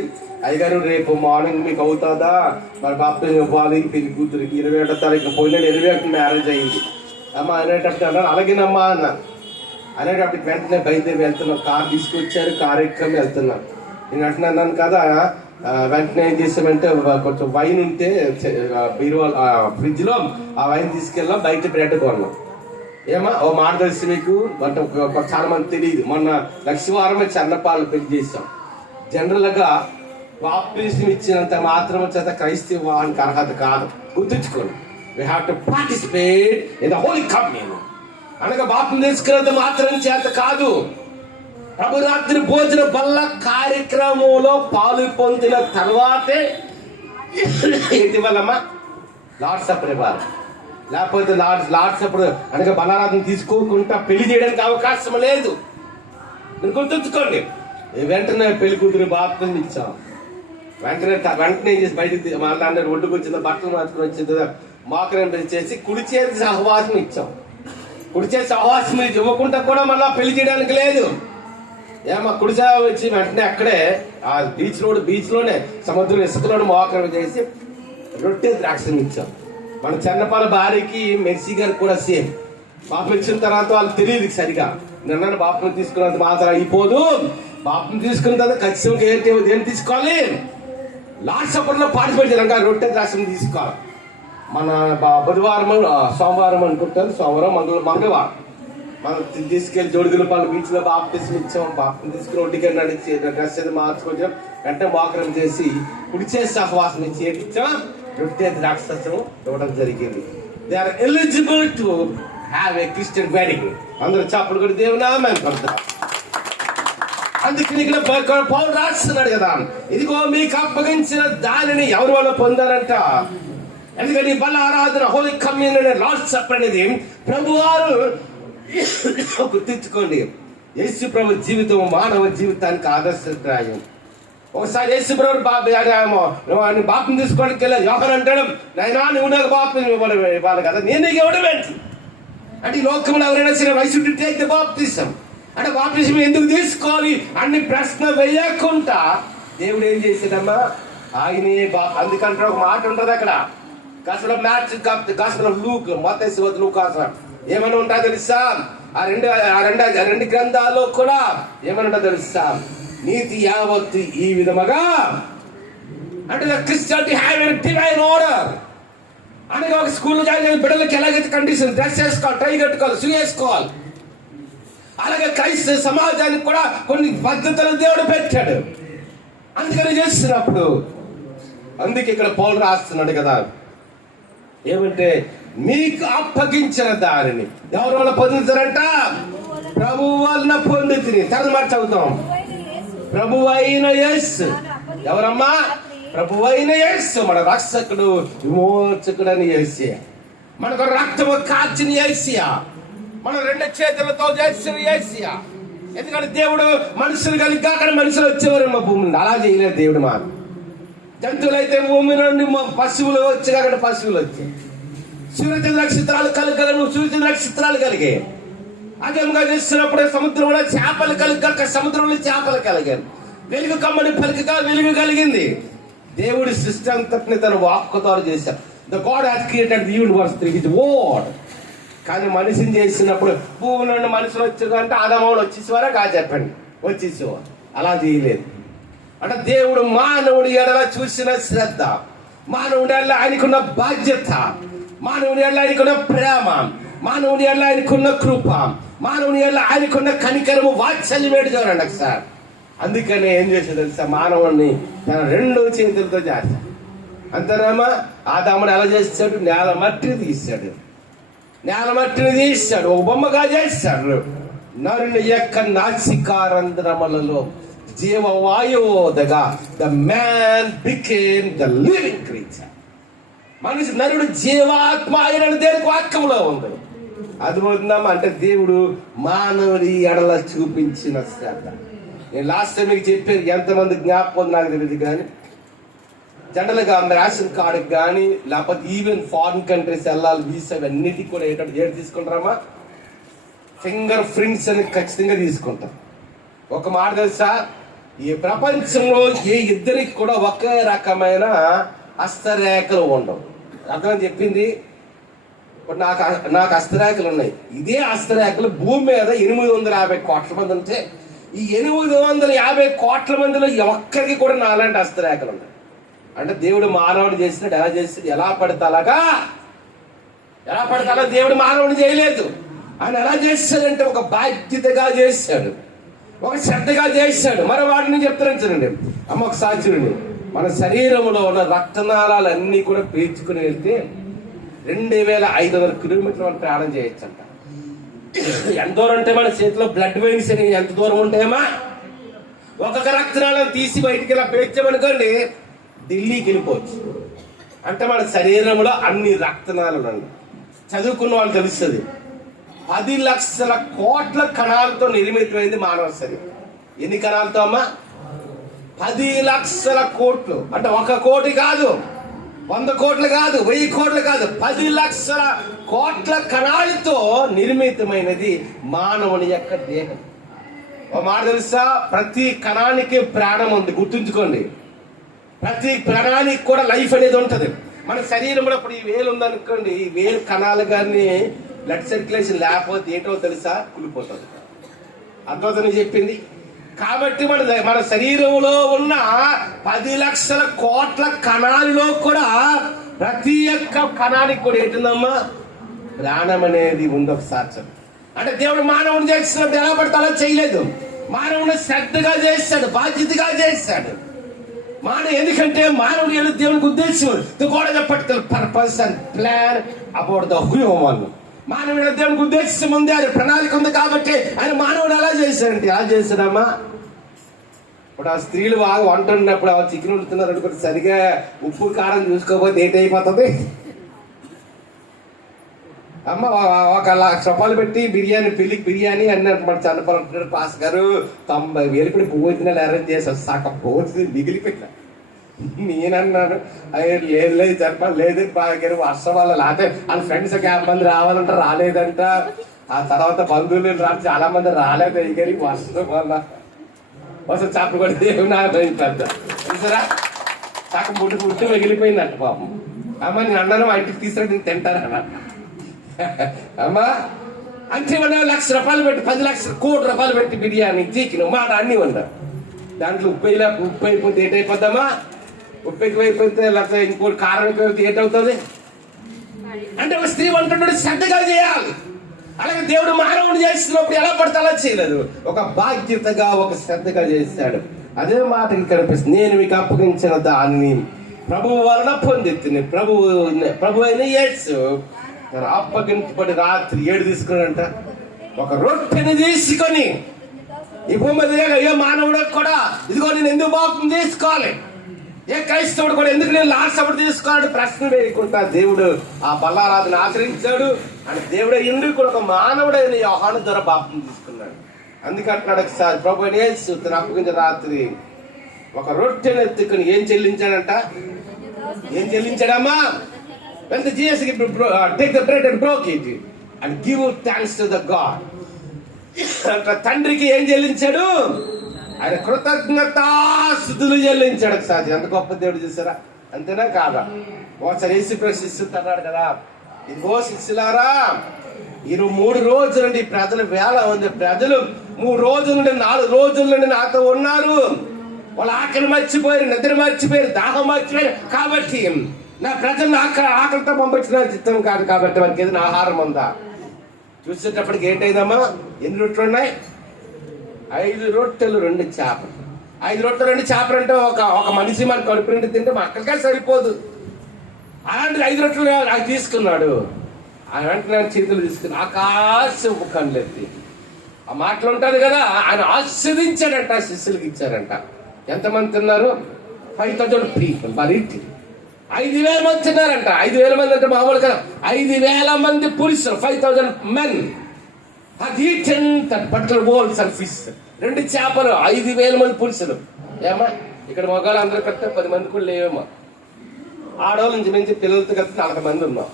అయ్యగారు రేపు మార్నింగ్ మీకు అవుతుందా మరి బాప్తిజం ఇవ్వాలి పెళ్లి కూతురికి, 21వ తారీఖు పోయిన 21 మ్యారేజ్ అయింది అమ్మ అనేటప్పుడు అన్నారు. అలాగేనమ్మా అన్నాను. అనేటప్పటికి వెంటనే బయలుదేరి వెళ్తున్నాం. కారు తీసుకొచ్చారు, కారు ఎక్కని వెళ్తున్నాం. నేను అంటున్నాను కదా, వెంటనే ఏం చేసామంటే కొంచెం వైన్ ఉంటే బీరువా ఫ్రిడ్జ్ లో ఆ వైన్ తీసుకెళ్ళాం, బయట బ్రెడ్ కొన్నాం. ఏమా ఓ మాట తెలిసి మీకు అంటే చాలా మంది తెలియదు, మొన్న లక్షవారమే చెన్నపాలు పెళ్లి చేసాం. జనరల్ గా బాప్తిజం ఇచ్చినంత మాత్రం చేత క్రైస్తవ వివాహానికి అర్హత కాదు, గుర్తుంచుకోండి. We have to participate in the Holy Communion. అనగా బాప్తిజం తీసుకున్నంత మాత్రం చేత కాదు. ప్రభురాత్రి భోజన బల్ల కార్యక్రమంలో పాలు పొందిన తర్వాతే ఏంటి వల్లమ్మా లార్డ్ సపర్ ఇవ్వాలి. లేకపోతే లార్డ్ సపర్ అనగా బలారాధన తీసుకోకుండా పెళ్లి చేయడానికి అవకాశం లేదు. మీరు గుర్తుంచుకోండి. వెంటనే పెళ్లి కూతురు బాప్తిజం ఇచ్చాం. వెంటనే చేసి బయటకు మళ్ళీ ఒడ్డుకు వచ్చిందా, బట్టలు మార్చుకుని వచ్చిందా, మోకరం చేసి కుడి చేతి సహవాసం ఇచ్చాం. కుడి చేతి సహవాసం ఇవ్వకుండా కూడా మళ్ళీ పెళ్లి చేయడానికి లేదు. ఏమా కుడి సేవ వచ్చి వెంటనే అక్కడే ఆ బీచ్ లోనే సముద్రం ఇసుకలోనే మోకరం చేసి రొట్టె ద్రాక్షం ఇచ్చాం. మన చెన్నపాల భార్యకి మెర్సీ గారు కూడా సేమ్. బాపులు ఇచ్చిన తర్వాత వాళ్ళు తెలియదు సరిగా. నిన్న బాపులు తీసుకున్నంత మాత్రం అయిపోదు, బాపులు తీసుకున్న తర్వాత ఖచ్చితంగా ఏం తీసుకోవాలి, లాస్ట్ సపోర్ట్ లో పార్టిసిపేట్ చేయాలి, రొట్టె ద్రాక్షం తీసుకోవాలి. మన బుధవారం సోమవారం అనుకుంటారు, సోమవారం మంగళవారం మనం తీసుకెళ్లి జోడుగులపాలెం బీచ్ లో బాప్తిజం ఇచ్చాం. బాప్తిజం తీసుకుని ఒంటికి నడిచి డ్రెస్ అది మార్చుకొచ్చాం. వెంటనే మోకరం చేసి కుడిచే సహవాసం ఇచ్చి ఏమిచ్చాం, రొట్టె ద్రాక్షరసం ఇవ్వడం జరిగింది. They are eligible to have a Christian wedding. అందరూ చప్పుడు కూడా దేవుని నామమున అందుకని ఇక్కడ పౌలు రాస్తున్నాడు కదా, ఇదిగో మీకు అప్పగించిన దానిని ఎవరి వల్ల పొందారంట. ఎందుకంటే బల ఆరాధన, హోలీ కమ్యూనియన్, లార్డ్ సప్పర్ అనేది ప్రభువారు గుర్తించుకోండి. యేసు ప్రభు జీవితం మానవ జీవితానికి ఆదర్శప్రాయం. ఒకసారి యేసు ప్రభు బాప్తిసం తీసుకోవడానికి వెళ్ళారు. యోహాను అంటాడు, నాయనా నువ్వు నాకు బాప్తిసం ఇవ్వాలి కదా, నేను నీకు ఇవ్వడం ఏంటి అంటే, ఈ లోకంలో ఎవరైనా సరే వై షుడ్ టేక్ ద బాప్తిసం అంటే బాప్తిసం ఎందుకు తీసుకోవాలి అన్ని ప్రశ్న వేయకుండా దేవుడు ఏం చేశాడమ్మా, ఆయనే అందుకంటే ఒక మాట ఉంటుంది అక్కడ, గాస్పెల్ ఆఫ్ లూక్, మత్తయి, లూకా ఏమని ఉంటా తెలుసా, ఆ రెండు గ్రంథాల్లో కూడా ఏమని ఉంటా తెలుసా, నీతి యావత్తు ఈ విధముగా అంటే Christianity have a divine order. అనగా ఒక స్కూల్లో జాయిన్ అయిన బిడ్డలకి ఎలాగైతే కండిషన్, డ్రెస్ వేసుకోవాలి, టై కట్టుకోవాలి, షూ వేసుకోవాలి, అలాగే క్రైస్తవ సమాజానికి కూడా కొన్ని పద్ధతులు దేవుడు పెట్టాడు. అందుకని చేస్తున్నప్పుడు అందుకే ఇక్కడ పౌలు రాస్తున్నాడు కదా, ఏమంటే మీకు అప్పగించిన దానిని ఎవరి వల్ల పొందుతారంట, ప్రభు వలన పొందుతుంది. తర్వాత చదువుతాం, ప్రభు అయిన యేసు. ఎవరమ్మా, ప్రభు అయిన యేసు, మన రక్షకుడు విమోచకుడు అని యేసయ్య, మనకు రక్తము కాచిన యేసయ్య, మన రెండు చేతులతో చేసిన యేసయ్య. ఎందుకంటే దేవుడు మనుషులు కలిగి కాక మనుషులు వచ్చేవారు మా భూమి నుండి, అలా చేయలేదు దేవుడు. మా జంతువులు అయితే భూమి నుండి పశువులు వచ్చి కాక పశువులు వచ్చాయి, సూర్యచంద్ర నక్షత్రాలు కలిగలను సూర్యచంద్ర నక్షత్రాలు కలిగే. అదేవిధంగా చేస్తున్నప్పుడు సముద్రంలో చేపలు కలిగాక సముద్రంలో చేపలు కలిగాను, వెలుగు కమ్మని పలికగా వెలుగు కలిగింది. దేవుడి సృష్టి అంతటిని తన వాక్కుతో చేశాడు. The God has created the universe through his word. కానీ మనిషిని చేసినప్పుడు భూమి నుండి మనుషులు వచ్చారంటే ఆదామవులు వచ్చేసేవారా కాదు చెప్పండి, వచ్చేసేవారు. అలా చేయలేదు. అంటే దేవుడు మానవుడి ఎడల చూసిన శ్రద్ధ, మానవుడి ఎడల ఆయనకున్న బాధ్యత, మానవుని ఎడల ఆయనకున్న ప్రేమ, మానవుని ఎడల ఆయనకున్న కృప, మానవుని ఎడల ఆయనకున్న కనికరము, వాత్సల్యం ఏంటి చూడండి ఒకసారి. అందుకనే ఏం చేశాడు తెలుసా, మానవుడిని తన రెండు చేతులతో చేస్తాడు. అంతేనామా, ఆదాముడు ఎలా చేస్తాడు, నేల మట్టిని తీశాడు, నేల మట్టిని తీశాడు, ఒక బొమ్మగా చేశాడు. నరుని యొక్క నాసికారంధ్రములలో జీవవాయువుగా the man became the living creature. మనిషి నరుడు జీవాత్మ ఆయన దేనికి వాక్యంలో ఉంది. అది పోతుందమ్మా అంటే దేవుడు మానవుడి ఎడల చూపించిన శ్రద్ధ. నేను లాస్ట్ టైం మీకు చెప్పాను, ఎంతమంది జ్ఞాపకం నాకు తెలియదు, కానీ జనరల్గా రేషన్ కార్డుకి కానీ లేకపోతే ఈవెన్ ఫారిన్ కంట్రీస్ వెళ్ళాలి, వీసా అన్నిటికీ కూడా ఏడు తీసుకుంటారమ్మా, ఫింగర్ ప్రింట్స్ అని ఖచ్చితంగా తీసుకుంటాం. ఒక మాట తెలుసా, ఈ ప్రపంచంలో ఏ ఇద్దరికి కూడా ఒకే రకమైన హస్తరేఖలు ఉండవు. అర్థమని చెప్పింది. ఇప్పుడు నాకు హస్తరేఖలు ఉన్నాయి. ఇదే హస్తరేఖలు భూమి మీద 850 కోట్ల మంది ఉంటే ఈ 850 కోట్ల మందిలో ఒక్కరికి కూడా నాలాంటి హస్తరేఖలు ఉన్నాయి. అంటే దేవుడు మానవుడు చేసినట్టు ఎలా చేసి ఎలా పడితే అలా దేవుడు మానవుడు చేయలేదు. ఆయన ఎలా చేశాడంటే ఒక బాధ్యతగా చేశాడు, ఒక శ్రద్ధగా చేశాడు. మరో వాటిని చెప్తాను చూడండి అమ్మ, ఒకసారి చూడండి. మన శరీరంలో ఉన్న రక్తనాళాలన్నీ కూడా పీల్చుకుని వెళ్తే 2500 కిలోమీటర్ల వరకు ప్రయాణం చేయొచ్చు అంట. ఎంత దూరం అంటే మన చేతిలో బ్లడ్ వెయిన్స్ అని ఎంత దూరం ఉంటాయమ్మా, ఒక్కొక్క రక్తనాళం తీసి బయటికి ఇలా పేర్చామనుకోండి ఢిల్లీకి వెళ్ళిపోవచ్చు. అంటే మన శరీరంలో అన్ని రక్తనాళాలు ఉన్నాయి. చదువుకున్న వాళ్ళు తెలుస్తుంది, 10 లక్షల కోట్ల కణాలతో నిర్మితమైంది మానవ శరీరం. ఎన్ని కణాలతో అమ్మా? 10 లక్షల కోట్లు. అంటే 1 కోటి కాదు, 100 కోట్లు కాదు, 1000 కోట్లు కాదు, 10 లక్షల కోట్ల కణాలతో నిర్మితమైనది మానవుని యొక్క దేహం. ఒక మాట తెలుసా, ప్రతి కణానికి ప్రాణం ఉంది, గుర్తుంచుకోండి. ప్రతి కణానికి కూడా లైఫ్ అనేది ఉంటుంది. మన శరీరంలో ఇప్పుడు ఈ వేలు ఉందనుకోండి, ఈ వేలు కణాలు కానీ బ్లడ్ సర్క్యులేషన్ లేకపోతే ఏంటో తెలుసా, కూలిపోతుంది. అర్థమవుతుంది చెప్పింది. కాబట్టి మన శరీరంలో ఉన్న 10 లక్షల కోట్ల కణాలలో కూడా ప్రతి ఒక్క కణానికి కూడా ఏంటుందమ్మా, ప్రాణం అనేది ఉంది. ఒకసారి అంటే దేవుడు మానవుని చేసినప్పుడు ఎలా పడితే అలా చేయలేదు. మానవుని శ్రద్ధగా చేశాడు, బాధ్యతగా చేశాడు. ఎందుకంటే మానవుడు దేవునికి ఉద్దేశం కూడా particular purpose and plan about the human. మానవుడు దేవునికి ఉద్దేశం ఉంది, ఆయన ప్రణాళిక ఉంది. కాబట్టి ఆయన మానవుడు ఎలా చేశాడంటే ఎలా చేశాడమ్మా, ఇప్పుడు ఆ స్త్రీలు బాగా వంట వండినప్పుడు ఆ చికెన్ వండుతున్నారు అనుకుంటే సరిగా ఉప్పు కారం చూసుకోకపోతే ఏటైపోతుంది. అమ్మ ఒక ₹1,00,000 పెట్టి బిర్యానీ, పెళ్లికి బిర్యానీ అన్నారు మన చన్నపల్లి పాస్ గారు. 90,000 భోజనాలు అరేంజ్ చేశారు. సగం భోజనం మిగిలిపోయినా. నేనన్నాను లేదు చెప్పాలి లేదు బాగా వర్షం వల్ల లేకపోతే వాళ్ళ ఫ్రెండ్స్ మంది రావాలంటే రాలేదంట. ఆ తర్వాత బంధువులు రాని చాలా మంది రాలేదు అయ్యారు వర్షం వల్ల. అసలు చేపలు కూడా దేవుని పెద్ద చూసారా సగం పుట్టి మిగిలిపోయిందంట పాపం. అమ్మ నేను అన్నాను మా ఇంటికి తీసుకుని నేను తింటాను అమ్మా. అంటే ₹1,00,000 పెట్టి 10 లక్షలు ₹1,00,00,000 పెట్టి బిర్యానీ, చికెన్, మాట అన్ని వండారు. దాంట్లో ఉప్పు అయిపోతే ఏటైపోద్దామా? ఉప్పు ఎక్కువైపోతే లేకపోతే ఇంకోటి కారం ఎక్కువైతే ఏటవుతుంది? అంటే ఒక స్త్రీ వంట శ్రద్ధగా చేయాలి. అలాగే దేవుడు మానవుడు చేస్తున్నప్పుడు ఎలా పడితే అలా చేయలేదు, ఒక బాధ్యతగా ఒక శ్రద్ధగా చేశాడు. అదే మాట కనిపిస్తుంది. నేను మీకు అప్పగించిన దానిని ప్రభువు వలన పొందెత్తిని. ప్రభు అయిన యేసు అప్పగించబడి రాత్రి 7 తీసుకున్నాడంట. ఒక రొట్టెని తీసుకొని ఈ భూమి మీద ఏ మానవుడు కూడా ఇదిగో నేను ఎందుకు బాగుంది తీసుకోవాలి, ఏ క్రైస్తవుడు కూడా ఎందుకు నేను లాస్ట్ అప్పుడు తీసుకోవాలంటే ప్రశ్న వేయకుండా దేవుడు ఆ బల్లారాధన ఆచరించాడు. అని దేవుడు ఎందుకు కూడా ఒక మానవుడైన యోహాను ద్వారా బాప్తిసం తీసుకున్నాడు. అందుకంటున్నాడు ఒకసారి ప్రభు యేసు తన అప్పగించిన రాత్రి ఒక రొట్టెని ఎత్తుకుని ఏం చెల్లించాడంట? ఏం చెల్లించాడమ్మా? When the Jesus take the bread and broke it and give thanks to the God. తండ్రికి ఏం చెల్లించాడు? ఆయన కృతజ్ఞతాస్తుతులు చెల్లించాడు. ఒకసారి ఎంత గొప్ప దేవుడు చూసారా? అంతేనా కాదా? ఒకసారి యేసు ప్రశ్నిస్తున్నాడు కదా, ఇదిగో శిష్యులారా ఈ 3 రోజుల నుండి ప్రజలు వేల మంది ప్రజలు 3 రోజుల నుండి 4 రోజుల నుండి నాతో ఉన్నారు. వాళ్ళు ఆకలి మర్చిపోయారు, నిద్ర మర్చిపోయారు, దాహం మర్చిపోయారు. కాబట్టి నా ప్రజలను ఆకలితో పంపించిన చిత్తం కాదు. కాబట్టి మనకి ఏదైనా ఆహారం ఉందా? చూసేటప్పటికి ఏంటైందమ్మా? ఎన్ని రొట్టెలు ఉన్నాయి? 5 రొట్టెలు 2 చేపలు. 5 రొట్టెలు 2 చేపలు అంటే ఒక మనిషి మన కడుపు నిండి తింటే అక్కడికే సరిపోదు. అలాంటి 5 రొట్టెలు ఆయన తీసుకున్నాడు. ఆయన వెంటనే చేతులు తీసుకుని ఆకాశపు కళ్ళెత్తి ఆ మాటలు ఉంటుంది కదా, ఆయన ఆస్వాదించాడంట. శిష్యులకి ఇచ్చారంట. ఎంతమంది తిన్నారు? 5,000 people. మరి 5,000 మంది తిన్నారంట. 5,000 మంది అంటే మామూలు కదా, 5,000 మంది పురుషులు, 5,000 men had eaten that butter rolls and fish. 2 చేపలు 5,000 మంది పురుషులు. ఏమా ఇక్కడ మగవాళ్ళు అందరూ కలిస్తే 10 మంది కూడా లేవేమో. ఆడవాళ్ళు నుంచి పిల్లలతో కలిసి 40 మంది ఉన్నాం.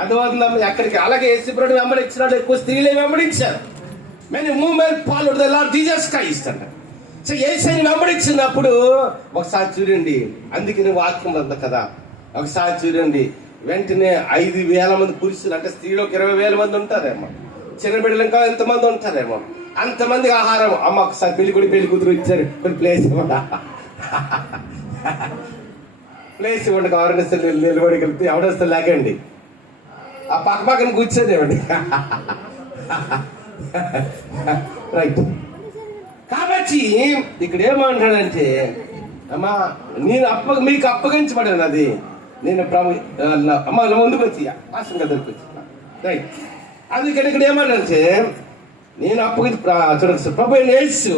అర్థమవుతుందా ఎక్కడికి? అలాగే యేసుప్రభుడు వెంబడించినాడు, ఎక్కువ స్త్రీలే వెంబడించారు. Many women followed the Lord Jesus Christ అంట. సో యేసుని వెంబడించినప్పుడు ఒకసారి చూడండి, అందుకని వాక్యం ఉంది కదా, ఒకసారి చూడండి వెంటనే 5,000 మంది పురుషులు అంటే స్త్రీలోకి 20,000 మంది ఉంటారేమో, చిన్న బిడ్డలు ఇంకా ఎంతమంది ఉంటారేమో, అంతమందికి ఆహారం. అమ్మ ఒకసారి పెళ్లి కూతురు ఇచ్చారు, కొన్ని ప్లేస్ ఇవ్వండి, ప్లేస్ ఇవ్వండి, ఎవరైనా నిలబడి కలిపి ఎవడొస్తే లేకండి, ఆ పక్కన కూర్చొని ఇవ్వండి. రైట్. కాబట్టి ఇక్కడ ఏమంటాడంటే, అమ్మా నేను మీకు అప్పగించబడాను, అది నేను అమ్మ ముందుకు వచ్చి ఆశంగా దగ్గరికి వచ్చి రైట్. అది ఇక్కడ ఏమన్నాడంటే, నేను చూడండి ప్రభు యేసు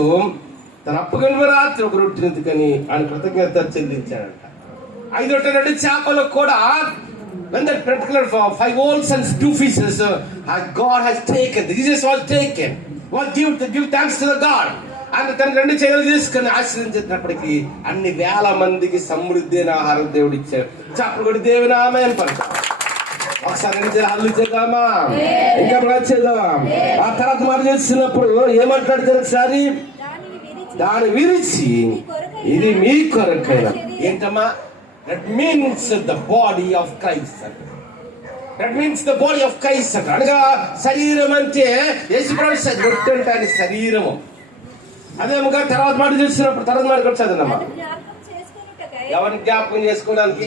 తన అప్పగించిన రాత్రి ఒక రొట్టె ఎందుకని ఆయన కృతజ్ఞత చెల్లించాడంట. 5 రొట్టెలు 2 చేపలు కూడా when that particular 5 loaves and 2 fishes God has taken, Jesus was taken, was give thanks to the God. ఆయన తన 2 చేతులు తీసుకుని ఆశీర్వదించేటప్పటికి అన్ని వేల మందికి సమృద్ధి అయిన ఆహారం దేవుడు ఇచ్చాడు. చేపలు కూడా దేవుని ఆమేన్ పడతాం. ఒకసారి అల్లు చేద్దామా, ఇంకా చేద్దాం. ఆ తర్వాత మాట చేసినప్పుడు ఏమంటాడు ఒకసారి, దాన్ని విరిచి ఇది మీ కొరకైన ఏంటమ్మా, that means the body of Christ. That means the body of Christ. అనగా శరీరం అంటే యేసుప్రభు రొట్టె అంటే ఆయన శరీరము. అదేముగా తర్వాత మాట చూసినప్పుడు తర్వాత మాట చదవమ్మా, ఎవరిని జ్ఞాపకం చేసుకోవడానికి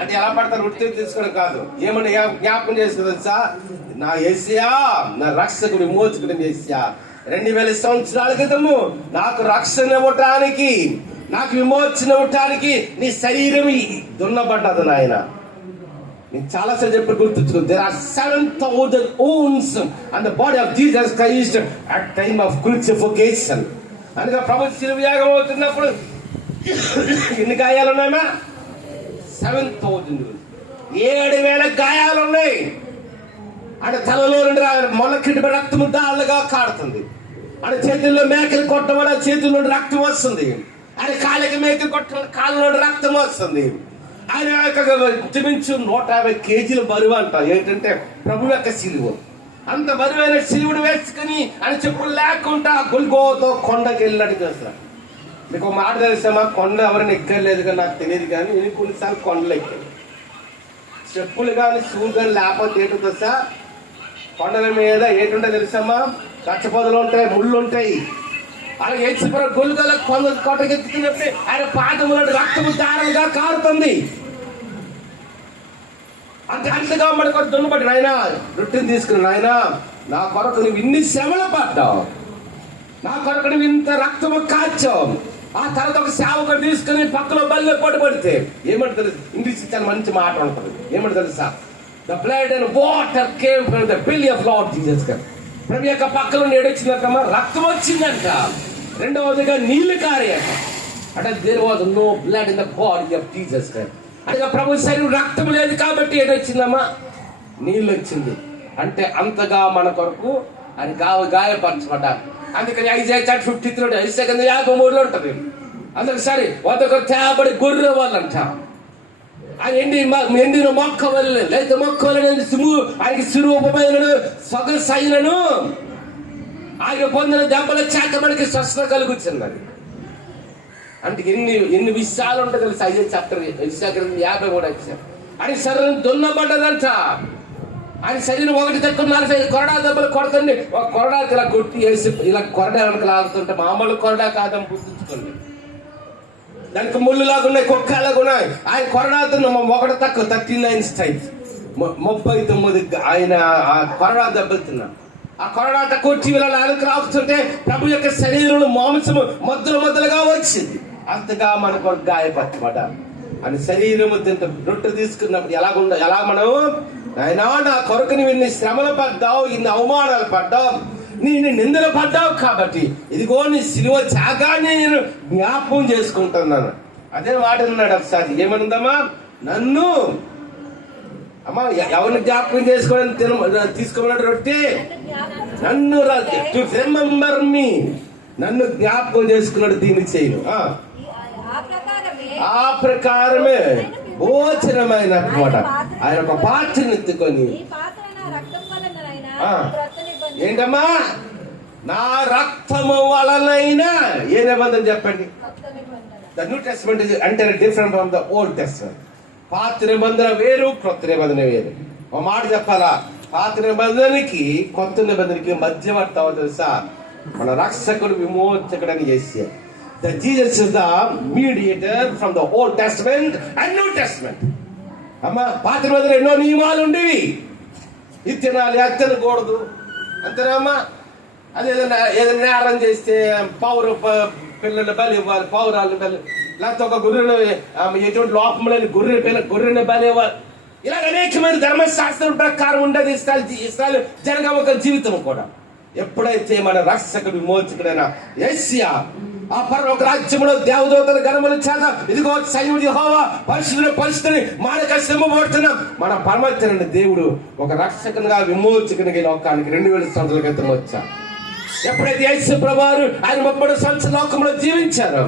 అంటే ఎలా పడతారు? రొట్టె తీసుకోవడం కాదు, ఏమన్నా జ్ఞాపకం చేసుకోవచ్చా? నా యేసయ్యా, నా రక్షకుడు విమోచకుడు యేసయ్యా 2000 సంవత్సరాల క్రితము నాకు రక్షణ ఇవ్వటానికి, నాకు విమోచన ఇవ్వటానికి నీ శరీరం దున్నబడ్డది నాయన. నేను చాలాసార్లు చెప్పి గుర్తుంచుకో, there are 7,000 wounds on the body of Jesus Christ at time of crucifixion. అందుకే ప్రభు శిలువ యాగం అవుతున్నప్పుడు ఎన్ని గాయాలు ఉన్నాయమ్మా? 7,000. 7,000 గాయాలు ఉన్నాయి. అంటే తలలో నుండి మొలకింటి రక్తము దాళ్ళుగా కాడుతుంది. అంటే చేతుల్లో మేకలు కొట్టబడి చేతుల నుండి రక్తం వస్తుంది. ఆయన కాళ్ళకి మేకలు కొట్టబడి కాళ్ళ నుండి రక్తం వస్తుంది. ఆయన ఇంచుమించు 150 కేజీల బరువు అంట. ఏంటంటే ప్రభు యొక్క సిలువ అంత బరువైన సిలువుడు వేసుకుని ఆయన చెప్పులు లేకుండా గొల్గోతో కొండకి వెళ్ళినట్టు చేస్తారు. మీకు ఒక మాట తెలుసామా? కొండ ఎవరైనా ఎక్కర్లేదు కానీ నాకు తెలియదు, కానీ నేను కొన్నిసార్లు కొండలు ఎక్కాను. చెప్పులు కానీ షూ కానీ లేకపోతే ఏంటో తెలుసా? కొండల మీద ఏంటుంటే తెలుసమ్మా? కచ్చపొదలు ఉంటాయి, ముళ్ళు ఉంటాయి. అలాగే ఏడ్చిపోర గొల్లుగల కొట్టకెత్తుకున్నప్పుడు ఆయన పాదముల రక్తము దారంగా కారుతుంది. అంతగా మన కొరకు దున్నబడి నాయన రొట్టెని తీసుకుని, నాయన నా కొరకు నువ్వు ఇన్ని శ్రమలు పడ్డావు, నా కొరకు నువ్వు ఇంత రక్తము కాచావు. ఆ తర్వాత ఒక సేవకుడు తీసుకుని పక్కలో బల్లో పడితే ఏమంటే తెలుసు? ఇంగ్లీష్ చాలా మంచి మాట ఉంటుంది. ఏమంటే తెలుసా? The blood and water came from the belly of Lord Jesus Christ. ప్రభు యొక్క పక్కలో ఏడొచ్చిందంటమ్మా? రక్తం వచ్చిందంట. రెండవదిగా నీళ్లు కారేయంట. అంటే there was no blood in the body of Jesus Christ. అంటే ప్రభు శరీరం రక్తం లేదు కాబట్టి ఏడొచ్చిందమ్మా? నీళ్ళు వచ్చింది. అంటే అంతగా మన కొరకు అని గాయపరచబడ్డారు. అందుకని Isaiah 53 53 ఉంటుంది. అందుకు సరే వద్దకు తేబడి గొర్రె వాళ్ళంట. ఆయన ఎండిన మొక్క వల్ల లేకపోతే మొక్క వల్ల ఆయనకి సురూపమైన సొగసైనను ఆయన పొందిన దెబ్బల చేత మనకి స్వస్థత కలుగుతున్నది. అంటే ఎన్ని విషయాలు ఉంటాయి తెలుసు? Isaiah chapter 53 ఆయన శరీరం దున్నబడ్డదంట. ఆయన శరీరం 1.45 కొరడా దెబ్బలు కొడుతుంది. ఒక కొరడాకి ఇలా కొట్టి వేసి ఇలా కొరడా వెనక లాగుతుంటే మామూలు కొరడా కాదని గుర్తుంచుకోండి. దానికి ముళ్ళు లాగా ఉన్నాయి, కుక్కలాగా ఉన్నాయి. ఆయన కొరడాతో 1 తక్కువ 39 స్ట్రైప్స్ 39 ఆయన ఆ కొరడా దెబ్బలుతున్నా. ఆ కొరడాట కొట్టి ఇలా వెనక లాగుతుంటే ప్రభు యొక్క శరీరంలో మాంసము మొదలుగా వచ్చింది. అంతగా మన కొరకు గాయపరచబడ్డారు. అని శరీరము తింటే రొట్టె తీసుకున్నప్పుడు ఎలా మనం ఆయన నా కొరకు నువ్వు ఇన్ని శ్రమలు పడ్డావు, ఇన్ని అవమానాలు పడ్డావు, నేను నిందలు పడ్డావు కాబట్టి ఇదిగో నీ సిలువ త్యాగాన్ని నేను జ్ఞాపకం చేసుకుంటున్నాను. అదే మాట అన్నాడు ఒకసారి. ఏమనుందమ్మా? నన్ను అమ్మా ఎవరిని జ్ఞాపకం చేసుకోవడం తీసుకోమన్నాడు రొట్టె. నన్ను రిమెంబర్ మీ, నన్ను జ్ఞాపకం చేసుకున్నాడు దీన్ని చేయను. ఆ ప్రకారమే భోజనమైన మాట. ఆయన ఒక పాత్రను ఎత్తుకొని ఏంటమ్మా? నా రక్తము వలనైనా ఏ నిబంధన చెప్పండి? The new testament is entirely different from the old testament. పాత నిబంధన వేరు, కొత్త నిబంధన వేరు. ఒక మాట చెప్పాలా? పాత నిబంధనకి కొత్త నిబంధనకి మధ్యవర్తి అవుతుంది తెలుసా? మన రక్షకుడు విమోచకుడని చేసే The Jesus is the mediator from the Old Testament and New Testament. అమ్మా పాత నిబంధన ఎన్నో నియమాలు ఉండేవి. ఇది తినాలి, అది తినకూడదు అంతేనమ్మా. అది ఏదైనా నేరం చేస్తే పిల్లలు బలి ఇవ్వాలి, పౌరాలను బలి, లేకపోతే ఒక గొర్రెను ఎటువంటి లోపం లేని గొర్రెని బలి ఇవ్వాలి. ఇలా అనేకమైన ధర్మశాస్త్రం ప్రకారం ఉండేది ఇస్రాయేలు జనగమ ఒక జీవితం కూడా. ఎప్పుడైతే మన రక్షకుడు విమోచకుడైన యేసయ్య ఆ పరలోక రాజ్యములో దేవదూతల గణముల చేత ఇదిగో సైన్యుడు యెహోవా పరిశుద్ధుని మానక శ్రమ పడుతున్నాం. మన పరమేశ్వరుని దేవుడు ఒక రక్షకునిగా విమోచకునిగా లోకానికి 2000 సంవత్సరాల క్రితం వచ్చారు. ఎప్పుడైతే యేసు ప్రభువారు ఆయన 30 సంవత్సరాల లోకంలో జీవించారు,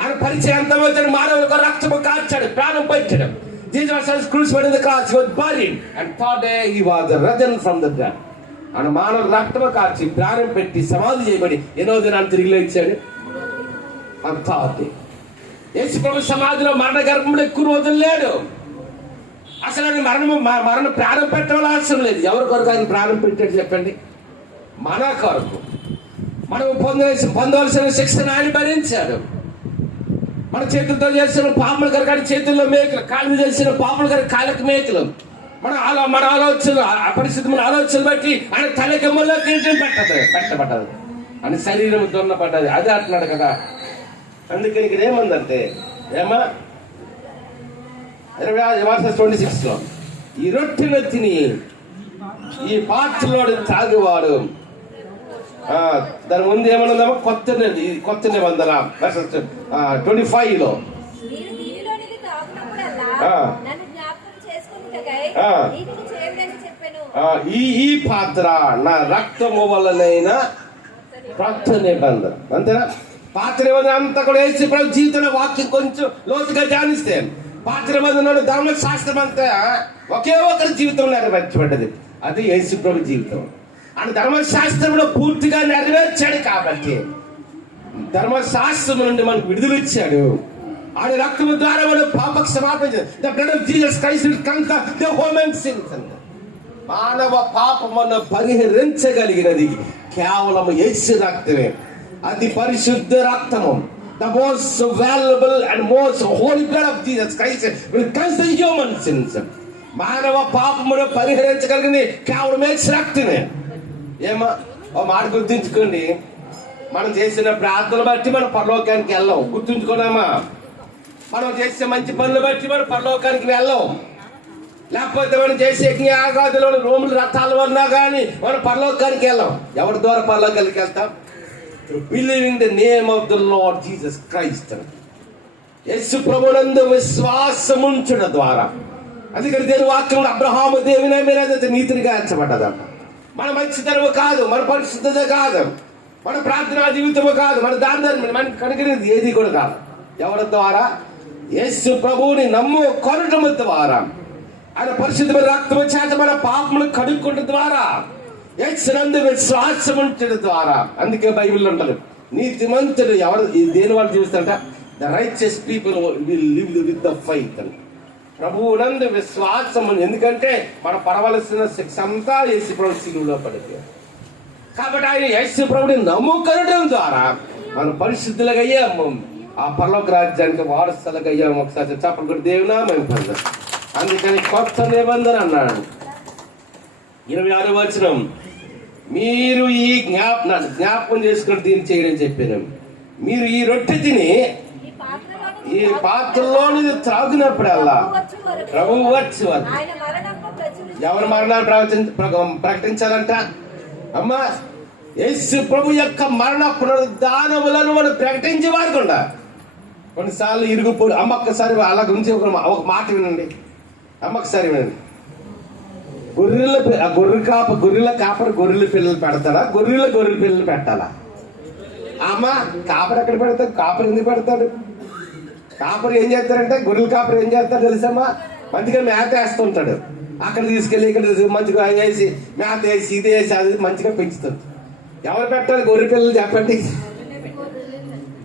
ఆయన పరిచయం ఎంత వచ్చాడు, మానవులకు రక్తము కార్చాడు, ప్రాణం పెట్టాడు. Jesus was crucified on the cross, he was buried, and third day he was risen from the dead. ఆయన మానవ రక్తము కార్చి ప్రాణం పెట్టి సమాధి చేయబడి ఎన్నో దినాన్ని తిరిగి లేచాడు. అంతే యేసు ప్రభు సమాధిలో మరణ గర్భంలో ఎక్కువ రోజులు లేడు. అసలు ఆయన మరణ ప్రాణం పెట్టడం అవసరం లేదు. ఎవరి కొరకు ఆయన ప్రాణం పెట్టాడు చెప్పండి? మన కొరకు. మనం పొందవలసిన శిక్షను ఆయన భరించాడు. మన చేతులతో చేసిన పాముల కొరకు ఆయన చేతుల్లో మేకలు, కాళ్ళు చేసిన పాముల కొరకు కాళ్ళకి మేకలు. మన ఆలోచన అపరిశుద్ధమైన ఆలోచన బట్టి ఆయన తలకెమ్మల్లో కిరీటం పెట్టబడ్డది, అని శరీరం దున్నపడ్డది. అదే అంటున్నాడు కదా. అందుకని ఇక్కడ ఏమందంటే ఏమా 26 ఈ రొట్టెను తిని ఈ పాత్రలో తాగేవాడు దాని ముందు ఏమన్నదమ్మా? కొత్త నిబంధన 25లో మీరు దీనిలోనిది తాగునప్పుడల్లా నన్ను జ్ఞాపకం చేసుకొనుటకై దీనిని చేయుడని చెప్పెను. ఈ పాత్ర నా రక్తము వలనైన కొత్త నిబంధన. అంతేనా? పాత నిబంధన అంతా కూడా యేసు ప్రభు జీవితంలో వాక్యం కొంచెం లోతుగా ధ్యానిస్తే పాత నిబంధనలో ధర్మశాస్త్రం అంతా ఒకే ఒకరి జీవితంలో నెరవేర్చబడ్డది. అది యేసు ప్రభు జీవితం. ఆయన ధర్మశాస్త్రంలో పూర్తిగా నెరవేర్చాడు కాబట్టి ధర్మశాస్త్రం నుండి మనకు విడుదల ఇచ్చాడు. ఆయన రక్తము ద్వారా మనం పాప క్షమాపణ. The blood of Jesus Christ will conquer the human sins. మానవ పాపమును పరిహరించగలిగినది కేవలం యేసు రక్తమే. అది పరిశుద్ధ రక్తము. The most valuable and most holy blood of Jesus Christ will cleanse the human sins. మానవ పాపమును పరిహరించగలిగింది కేవలం యేసు రక్తమే. ఏమా ఓ మాట గుర్తుంచుకోండి, మనం చేసిన ప్రార్థనలు బట్టి మనం పరలోకానికి వెళ్ళాం. గుర్తుంచుకున్నామా? మనం చేసే మంచి పనులు బట్టి మనం పరలోకానికి వెళ్ళాం. లేకపోతే మనం చేసే యజ్ఞయాగాదులు రోములు రథాలు వన్నా కానీ మనం పరలోకానికి వెళ్ళాం. ఎవరి ద్వారా పరలోకానికి వెళ్తాం? Believing the name of the Lord Jesus Christ. యేసు ప్రభునందు విశ్వాసం ఉంచడం ద్వారా. అందుకని దేవుని వాక్యం అబ్రహాము దేవుని మీద నీతిగా ఎంచబడ్డదట. మన మంచితనము కాదు, మన పరిశుద్ధత కాదు, మన ప్రార్థనా జీవితము కాదు, మన దాని మనకి కనుగొనేది ఏది కూడా కాదు. ఎవరి ద్వారా? యేసు ప్రభువుని నమ్ము కొనటం ద్వారా, ఆయన పరిశుద్ధమైన రక్తము చేత మన పాపమును కడుక్కోవడం ద్వారా, యేసునందు విశ్వాసం ఉంచడం ద్వారా. అందుకే బైబిల్లో ఉంటారు నీతిమంతుడు ఎవరు దేని వాళ్ళు జీవిస్తారంట? The righteous people will live with the faith అని. ప్రభువునందు విశ్వాసం. ఎందుకంటే మనం పడవలసిన శిక్ష అంతా యేసు ప్రభు శిలువలో పడింది కాబట్టి ఆయన యేసు ప్రభుని నమ్ముకొనడం ద్వారా మనం పరిశుద్ధులుగా అయ్యాము. ఆ పరలోక రాజ్యానికి వారసులుగా అయ్యాము. ఒకసారి చెప్పలు కూడా దేవునా మేము పొందాం. అందుకని కొత్త నిబంధన అన్నాడు 26వ వచనం. మీరు ఈ జ్ఞాపకం చేసుకుని దీన్ని చేయడం చెప్పాను. మీరు ఈ రొట్టె తిని ఈ పాత్రలోని త్రాగినప్పుడల్లా ప్రభువు వచ్చి ఎవరి మరణాన్ని ప్రకటించాలంట? అమ్మా, యేసు ప్రభు యొక్క మరణ పునరుద్ధానములను మనం ప్రకటించే వారుకుండా కొన్నిసార్లు ఇరుగుపోడు. అమ్మ ఒక్కసారి అలా గురించి ఒక మాట వినండి. అమ్మ ఒకసారి వినండి. గొర్రెల కాపరి గొర్రెల పిల్లలు పెడతాడా? గొర్రెల పిల్లలు పెట్టాలా? అమ్మ, కాపరి ఎక్కడ పెడతాడు? కాపరి ఎందుకు పెడతాడు? కాపరి ఏం చేస్తారంటే, గొర్రెల కాపరి ఏం చేస్తాడు తెలుసమ్మా? మంచిగా మేత వేస్తుంటాడు. అక్కడ తీసుకెళ్ళి ఇక్కడ మంచిగా వేసి మేత వేసి ఇది వేసి అది మంచిగా పెంచుతాడు. ఎవరు పెట్టాలి గొర్రె పిల్లలు చెప్పండి?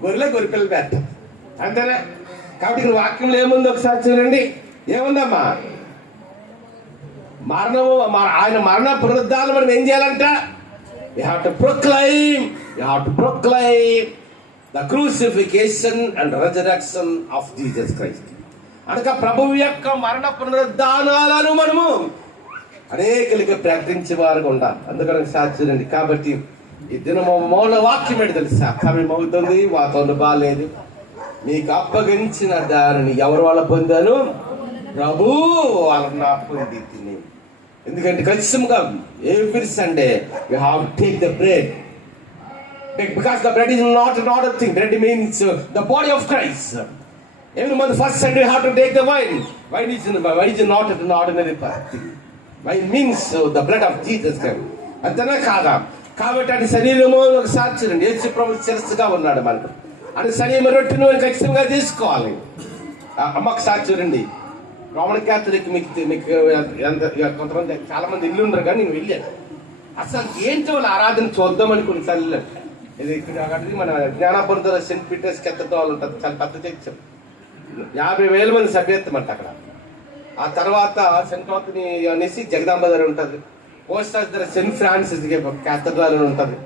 గొర్రె పిల్లలు పెట్టాలి. అంతేనా? కాబట్టి ఇక్కడ వాక్యంలో ఏముంది ఒకసారి చూడండి. ఏముందమ్మా? ఆయన మరణ పునరుద్ధానం మనం ఏం చేయాలంట? You have to proclaim the crucifixion and resurrection of Jesus Christ. అనగా ప్రభువు యొక్క మరణ పునరుద్ధానాలను మనము అనేకలకి ప్రకటించే వారుగా ఉండాలి. అందుకని సాధ్యండి. కాబట్టి ఈ దినము మౌన వాక్యం ఏంటి తెలుసా? సమయం అవుతుంది, వాతావరణం బాగాలేదు. మీకు అప్పగించిన దానిని ఎవరు వాళ్ళ పొందాను? ప్రభు వాళ్ళని నా పొంది తిని. ఎందుకంటే ఖచ్చితంగా every Sunday you have to take the bread. Because the bread is not an order thing. Bread means the body of Christ. Every month, first Sunday, you have to take the wine. Wine is not an ordinary thing. Wine means the blood of Jesus Christ. అంతేనా కాదా? కాబట్టి అది శరీరము ఒక సాక్షి. యేసు ప్రభు శిరస్సుగా ఉన్నాడు మనకు. అది శరీరం రొట్టెను ఖచ్చితంగా తీసుకోవాలి. అమ్మకు సాక్షి చూడండి. రోమన్ క్యాథలిక్ మీకు కొంతమంది చాలా మంది ఇల్లు ఉండరు కానీ నేను వెళ్ళాను. అసలు ఏంటో వాళ్ళ ఆరాధన చూద్దామని కొన్నిసార్లు వెళ్ళాను. ఇది ఇక్కడ మన జ్ఞానాపురంలో సెయింట్ పీటర్స్ కెత్తటోళ్ళు ఉంటుంది. చాలా పెద్ద చర్చ్. 50,000 మంది సభ్యత్వం అంట అక్కడ. ఆ తర్వాత సెయింట్ ఆంథనీ అనేసి జగదాంబ దగ్గర ఉంటుంది. పోస్ట్ ఆఫీస్ దగ్గర సెయింట్ ఫ్రాన్సిస్ క్యాథడ్రల్ ఉంటుంది.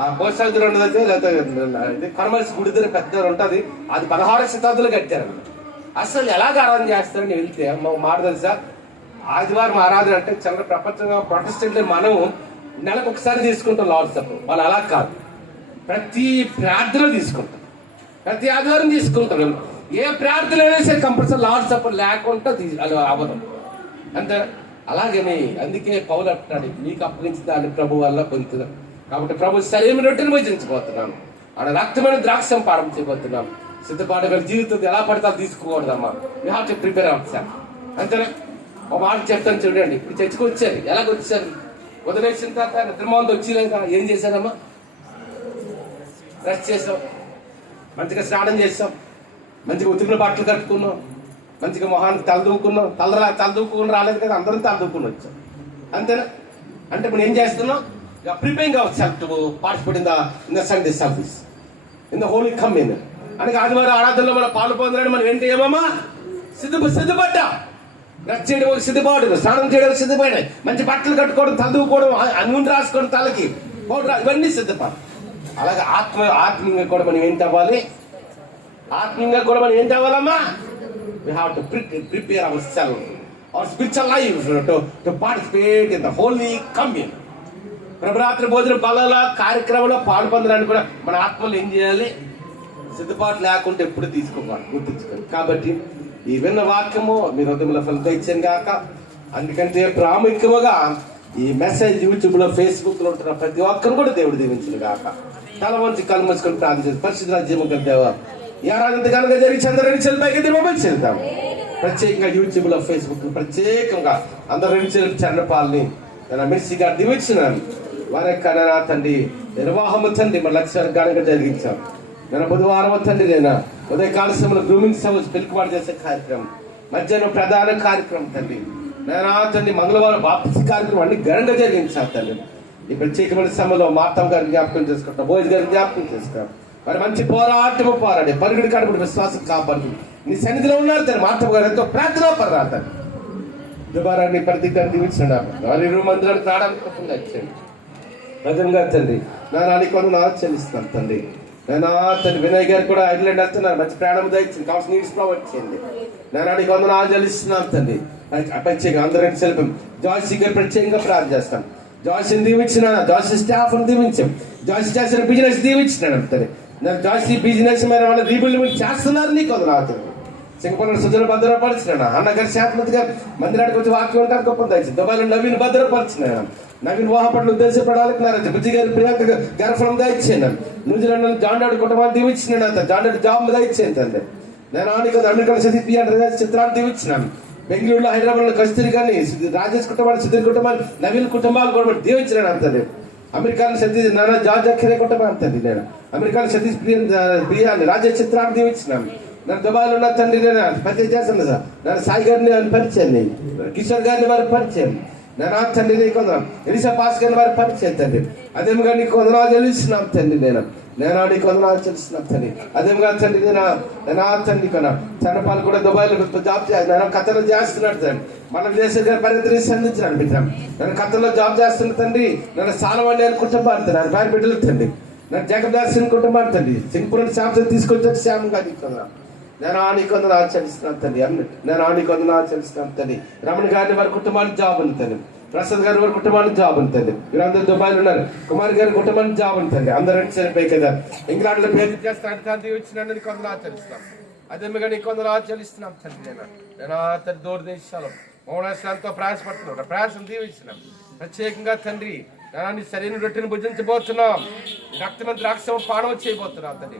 ఆ పోస్ట్ ఆఫీస్ దగ్గర ఉండదు. లేకపోతే కర్మల్స్ గుడి దగ్గర పెద్ద ఉంటుంది. అది 16వ శతాబ్దంలో కట్టారు. అసలు ఎలాగ ఆరాధన చేస్తారని వెళ్తే మాట తెలుసా? ఆదివారం ఆరాధన అంటే చాలా ప్రపంచంగా ప్రొటెస్టెంట్ మనం నెలకు ఒకసారి తీసుకుంటాం లార్డ్ సప్పర్. వాళ్ళు అలా కాదు, ప్రతి ప్రార్థన తీసుకుంటాం, ప్రతి ఆదివారం తీసుకుంటాం. ఏ ప్రార్థన అయినా సరే కంపల్సరీ లార్డ్ సప్పర్ లేకుండా అవ్వదు. అంతే అలాగని అందుకే పౌలు అంటాడు, మీకు అప్పగించిన దాన్ని ప్రభు వల్ల పొందుతుంది. కాబట్టి ప్రభు సరైన రొట్టెను భుజించబోతున్నాను, ఆడ రక్తమైన ద్రాక్షం పానం చేయబోతున్నాం. సిద్ధపాటు జీవితం ఎలా పడతా తీసుకోకూడదమ్మా. We have to prepare our self. అంతేనా? ఒక మాట చెప్తాను చూడండి. ఇప్పుడు చర్చకు వచ్చారు, ఎలాగొచ్చారు? వదిలేసిన తర్వాత నిద్రమాంతో వచ్చిలేక ఏం చేశారమ్మా? బ్రష్ చేసాం, మంచిగా స్నానం చేస్తాం, మంచిగా ఉతికిన బట్టలు కట్టుకున్నాం, మంచిగా మొహానికి తలదూకున్నాం. తలదూకుని రాలేదు కదా, అందరం తలదూకుని వచ్చాం. అంతేనా? అంటే ఇప్పుడు ఏం చేస్తున్నాం? Preparing our self to participate in the Sunday service, in the holy commune. అనగా ఆదివారం ఆరాధనలో మనం పాలు పొందడానికి మనం ఏంటి ఏమమ్మా? సిద్ధపడ్డా. బ్రష్ చేయడం ఒక సిద్ధపాటు, స్నానం చేయడం సిద్ధపడి, మంచి బట్టలు కట్టుకోవడం, తలదూకోవడం, నూనె రాసుకోవడం, తలకి పౌడర్, ఇవన్నీ సిద్ధపాటు. అలాగే ఆత్మీయంగా కూడా మనం ఏంటి అవ్వాలి? ఆత్మీయంగా కూడా మనం ఏంటి అవ్వాలమ్మా? We have to prepare ourselves, our spiritual life to participate in the holy communion. ప్రభరాత్రి భోజన బలాల కార్యక్రమంలో పాల్పొందడానికి కూడా మన ఆత్మలు ఏం చేయాలి? సిద్ధపాటు లేకుంటే ఎప్పుడు తీసుకోవాలి, గుర్తించుకోండి. కాబట్టి ఈ విన్న వాక్యము మీ హృదయంలో ఫలితాయిచ్చాను గాక. అందుకంటే ప్రాముఖ్యముగా ఈ మెసేజ్ యూట్యూబ్ లో, ఫేస్బుక్ లో ఉంటున్న ప్రతి ఒక్కరు కూడా దేవుడు దీవించును గాక. తల వంచి కళ్ళు మూసుకొని ప్రార్థన చేసి, పరిశుద్ధ రాజ్యము గల దేవా, ఈ ఆరాధన కనుక జరిగి చంద్రుని చెల్లిపైకి మొబైల్ చెల్తాం. ప్రత్యేకంగా యూట్యూబ్ లో, ఫేస్బుక్ ప్రత్యేకంగా అందరూ రెండు చెల్లి చంద్రపాలని నేను మిర్చి గారు దీవించినాను. వారి యొక్క తండ్రి నిర్వాహము తండ్రి మన లక్ష్యాలు కనుక జరిగించాం. నేను బుధవారం తండ్రి నేను ఉదయకాల సమయంలో గ్రూమింగ్ సర్వీస్ పిలుపుబాటు చేసే కార్యక్రమం, మధ్యాహ్నం ప్రధాన కార్యక్రమం తండ్రి నేను తండ్రి మంగళవారం బాప్తిస్మ కార్యక్రమం అన్ని ఘనంగా జరిగించాను తండ్రి. ఈ ప్రత్యేకమైన సమయంలో మాతమ్మ గారిని జ్ఞాపకం చేసుకుంటాం, భోజ్ గారిని జ్ఞాపకం చేసుకుంటాం. మరి మంచి పోరాటము పోరాడి పరుగుడి కాడబడి విశ్వాసం కాపాడు నీ సన్నిధిలో ఉన్నారు తండ్రి. మాతమ్మ గారు ఎంతో ప్రార్థన పర్రాత దుబారాన్ని ప్రతిజ్ఞాన్ని దీవించండి. వారి మందిరాన్ని తాడానికి వచ్చాడు భద్రంగా తండ్రి. నానికి వందన చెల్లిస్తున్నాను తండ్రి. నేను తండ్రి వినయ్ గారు కూడా ఐర్లాండ్ వెళ్తున్నారు, మంచి ప్రాణం దయచింది, కావాల్సిన నీడ్స్ ప్రొవైడ్ చేయండి. నానికి వందన చెల్లిస్తున్నాను తండ్రి. ప్రత్యేకంగా అందరం సెల్ఫం జాయిసీ గారు ప్రత్యేకంగా ప్రార్థన చేస్తాం. జాయిసీని దీవించిన, జాయిసీ స్టాఫ్ ని దీవించాం, జాయిసీ చేసిన బిజినెస్ దీవించినాడు అంతే. జాయిసీ బిజినెస్ మీద వాళ్ళ రీబిల్డ్ చేస్తున్నారు. నీకు వందన సింగపూర్ సుజన భద్రపరిచిన అన్నగారి శాంతి గారు మందిరానికి వచ్చి వాక్యం ఉంటారు గొప్ప దయచి. దుబాయ్లో నవీన్ భద్రపరిచిన, నవీన్ వాహపట్ల ఉద్దేశపడాలి నారాజు బుజ్జి గారి ప్రియాంక గర్భం దయచేయండి. న్యూజిలాండ్ జాండాడు కుటుంబాన్ని దీవించినాడు అంత. జాండాడు జాబ్ దయచేయండి తండ్రి. నేను అమెరికన్ సతీపి అంటే చిత్రాన్ని దీవించినాను. బెంగళూరులో, హైదరాబాద్ లో కస్తూరి గారిని, రాజేష్ కుటుంబాన్ని, సుధీర్ కుటుంబాన్ని, నవీన్ కుటుంబాలు కూడా దీవించినాడు అంతే. అమెరికాలో సతీష్ నాన్న జార్జ్ అఖరే కుటుంబం అంతండి. నేను అమెరికాలో సతీష్ ప్రియాన్ని, రాజేష్ చిత్రాన్ని దీవించినాను. నేను దుబాయ్లో ఉన్న తండ్రి నేను పరిచయం చేస్తాను సార్. నేను సాయి గారిని పరిచయం, కిషోర్ గారిని వారి పరిచయం, నేను ఆ తండ్రి నీకు వందనాలు. ఎలిసా పాస్ గారిని వారి పరిచయం తండ్రి. అదేవిగా నీకు వందనాలు చెల్లిస్తున్నాం తండ్రి. నేను నీకు వందనాలు చెల్లిస్తున్నాం తండ్రి. అదేవిగా తండ్రి నేను ఆ తండ్రి కొన్నా చంద్రపాలు కూడా దుబాయ్లో జాబ్ నేను ఖతర్లో చేస్తున్నాడు తండ్రి. మన దేశం పరిగెత్తి సంధించినాడు మిత్రం. నేను ఖతర్లో జాబ్ చేస్తున్న తండ్రి. నేను సాలవాణి అని కుటుంబాన్ని తండ్రి, పేరు బిడ్డలు తండ్రి. నేను జగన్ దాస్ కుటుంబాన్ని తండ్రి. సింగపూర్ శాంతం తీసుకొచ్చి శ్యామంగా నీకు వందనాలు. నేను నీకు వందనాలు ఆచరిస్తున్నాను తండ్రి. నేను నీకు వందనాలు ఆచరిస్తున్నాను తండ్రి. రమణ గారిని వారి కుటుంబానికి జాబ్ ఉంది తండ్రి. ప్రసాద్ గారి వారి కుటుంబానికి జాబ్ ఉంది తండ్రి. వీరందరూ దుబాయ్లో ఉన్నారు. కుమార్ గారి కుటుంబానికి జాబ్ ఉంది తండ్రి. అందరూ చనిపోయి కదా ఇంగ్లాండ్ లో పేరు చేస్తాను తండ్రి. వచ్చినాను నీకు వందనాలు ఆచరిస్తున్నాం. అదేమిగా నీకు వందనాలు ఆచరిస్తున్నాం తండ్రి. నేను తండ్రి దూర దేశాలు మౌనాశ్రాంతో ప్రయాసపడుతున్నాను, ప్రయాసం దీవించినాం. ప్రత్యేకంగా తండ్రి నీ సరైన రొట్టెను భుజించబోతున్నాం. రక్తమంత్రి రాక్షసం పానం చేయబోతున్నాం తండ్రి.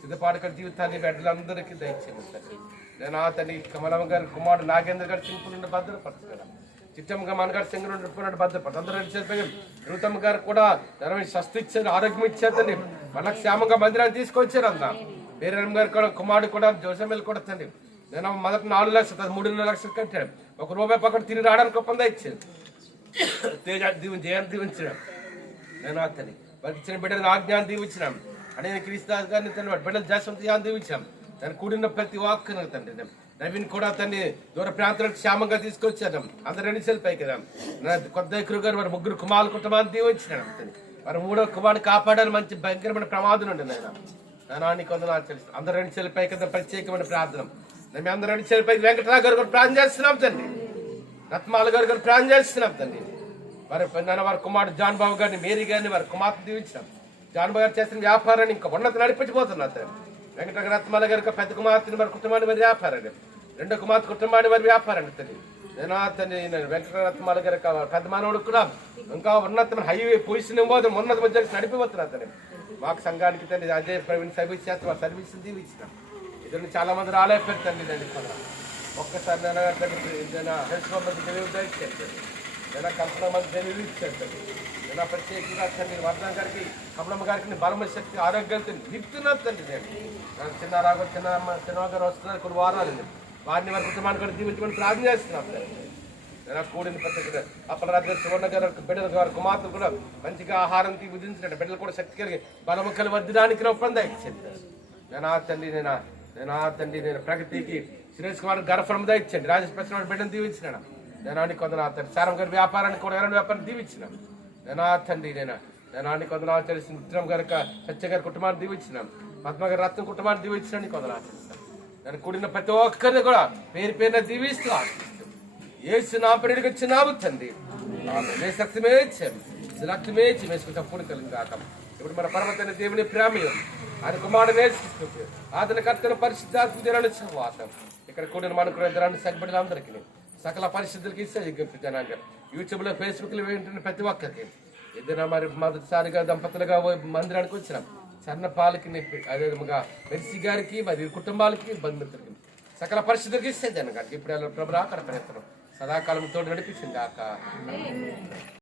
సిద్ధపాడక జీవితాన్ని బిడ్డలందరికీ దయచేయండి తండ్రి. నేను తండ్రి కమలమ్మ గారి కుమారుడు నాగేంద్ర గారి సింపుల్ నుండి భద్రపరచుకున్నాం. చిట్టమ్మ మనగారు సింగర్ నుండి భద్రపరచు. అందరూ రుతమ్మ గారు కూడా స్వస్థ ఇచ్చారు, ఆరోగ్యం ఇచ్చారు తండ్రి. వాళ్ళకి క్షేమంగా మందిరాన్ని తీసుకొచ్చారు. అంతా పేరమ్మ గారు కూడా కుమారుడు కూడా జోసెమ్మలు కూడా తండ్రి. నేను మొదటి 4 లక్షలు 3.5 లక్షలు కట్టాడు. ₹1 పక్కన తిరిగి రావడానికి ఒప్పందా ఇచ్చాడు. తేజ జయాన్ని దీవించడం నేను తండ్రి. వారికి ఇచ్చిన బిడ్డలు ఆజ్ఞాన్ని దీవించినాం. అనేది క్రీస్తాస్ గారిని తండ్రి బిడ్డలు జాస్వంతియాన్ని దీవించాం. దాన్ని కూడిన ప్రతి వాక్కును తండ్రి. నవీన్ కూడా తండ్రి దూర ప్రాంతాలకు క్షేమంగా తీసుకొచ్చారు. అందరు 2 సెల్పై కదా. కొత్త గారు వారి 3 కుమారుల కుటుంబాన్ని దీవించినాడు తండ్రి. వారి 3వ కుమారుని కాపాడాలని మంచి భయంకరమైన ప్రమాదం ఉండి నేను నీకు వందనాలు ఆచరిస్తాను. అందరు 2 సెల్పై కదా ప్రత్యేకమైన ప్రార్థన. మేము అందరూ 2 సెల్పై వెంకటరావు గారు కూడా ప్రార్థన చేస్తున్నాం తండ్రి. రత్మాల గారు కూడా ప్రార్థన చేస్తున్నాం తండ్రి. వారి కుమారుడు జాన్ బాబు గారిని, మేరీ గారిని వారి కుమార్తెను దీవించాం. జాన్ బాబు గారు చేస్తున్న వ్యాపారాన్ని ఇంకా ఉన్నత నడిపించబోతున్నారు తండ్రి. వెంకట రత్మాల గారి పెద్ద కుమార్తెని వారి కుటుంబాన్ని వారి వ్యాపారాన్ని, 2వ కుమార్తె కుటుంబాన్ని వారి వ్యాపారాన్ని తండ్రి. నేను తండ్రి నేను వెంకటరత్నాల గారి పెద్ద మానవుడు కూడా ఇంకా ఉన్నతమైన హైవే పొజిషన్ ఇవ్వదు ఉన్నత మధ్య నడిపిపోతున్నా తండ్రి మాకు సంఘానికి తండ్రి అజయ్ ప్రవీణ్ సర్వీస్ చేస్తున్నా సర్వీస్ దీవించిన ఇద్దరు చాలా మంది రాలేకపోయారు తండ్రి నేను ఒక్కసారి నేను హెల్త్ మంది డెలివరీ ఇచ్చాను నేను కల్పన మంది డెలివరీ ఇచ్చాను తండ్రి నేను ప్రత్యేకంగా తండ్రి వర్ధన్ గారికి కమలమ్మ గారికి బలమ శక్తి ఆరోగ్యాలు నిపుతున్నాను తండ్రి నేను చిన్న రాఘవ చిన్న గారు వస్తున్నారు కొన్ని వారాలు వారిని వారి కుటుంబాన్ని కూడా దీవించమని ప్రార్థన చేస్తున్నాం నేను కూడిన ప్రత్యేక అప్పలరాజు గారు సువర్ణ గారు బిడ్డల గారు కుమార్తెలు కూడా మంచిగా ఆహారం విధించినట్టు బిడ్డలు కూడా శక్తి కలిగి బలముక్కలు వర్ధడానికి ఒప్పందం ఇచ్చింది నేను తండ్రి నేను ప్రగతికి సురేష్ కుమార్ గర్భందా ఇచ్చండి రాజేష్ ప్రశ్న బిడ్డను దీవించిన నేను కొందరు తండ్రి సారం గారి వ్యాపారానికి కూడా ఎవరైనా వ్యాపారం దీవించిన నేను తండ్రి నేను కొందరు తెలిసిన విక్రమ్ గారి సత్య గారి కుటుంబాన్ని దీవించినాం పద్మ గారి రత్న కుటుంబాన్ని దీవించిన కొందరు ఆశిస్తాను నేను కూడిన ప్రతి ఒక్కరిని కూడా పేరు పేరున దీవిస్తూ ఆశిస్తూ ఏసు నా పేరుకి వచ్చినావు తండ్రి రక్తమే రక్తమే వేసుకు తప్పుడు కలిగాక ఇప్పుడు మన పర్వతైన దేవుని ప్రేమయం ఆయన కుమారుడు నేర్చుకుంటుంది అతని కర్తన పరిశుద్ధాత్మ జనాలు సహవాసం ఇక్కడ కూడిన మనకు ఇద్దరాన్ని సగ్బడిన అందరికీ సకల పరిస్థితులకి ఇస్తే జనాంగ యూట్యూబ్ లో ఫేస్బుక్ లో వింటున్న ప్రతి ఒక్కరికి ఇద్దరు మరి మొదటిసారిగా దంపతులుగా మందిరానికి వచ్చినాం సన్నపాలకి అదే విధంగా మెర్సీ గారికి మరి కుటుంబాలకి బంధుమిత్రులకి సకల పరిస్థితులకి ఇస్తే జనగానికి ఇప్పుడు ప్రభు అక్కడ ప్రయత్నం సదాకాలంతో నడిపించింది కాక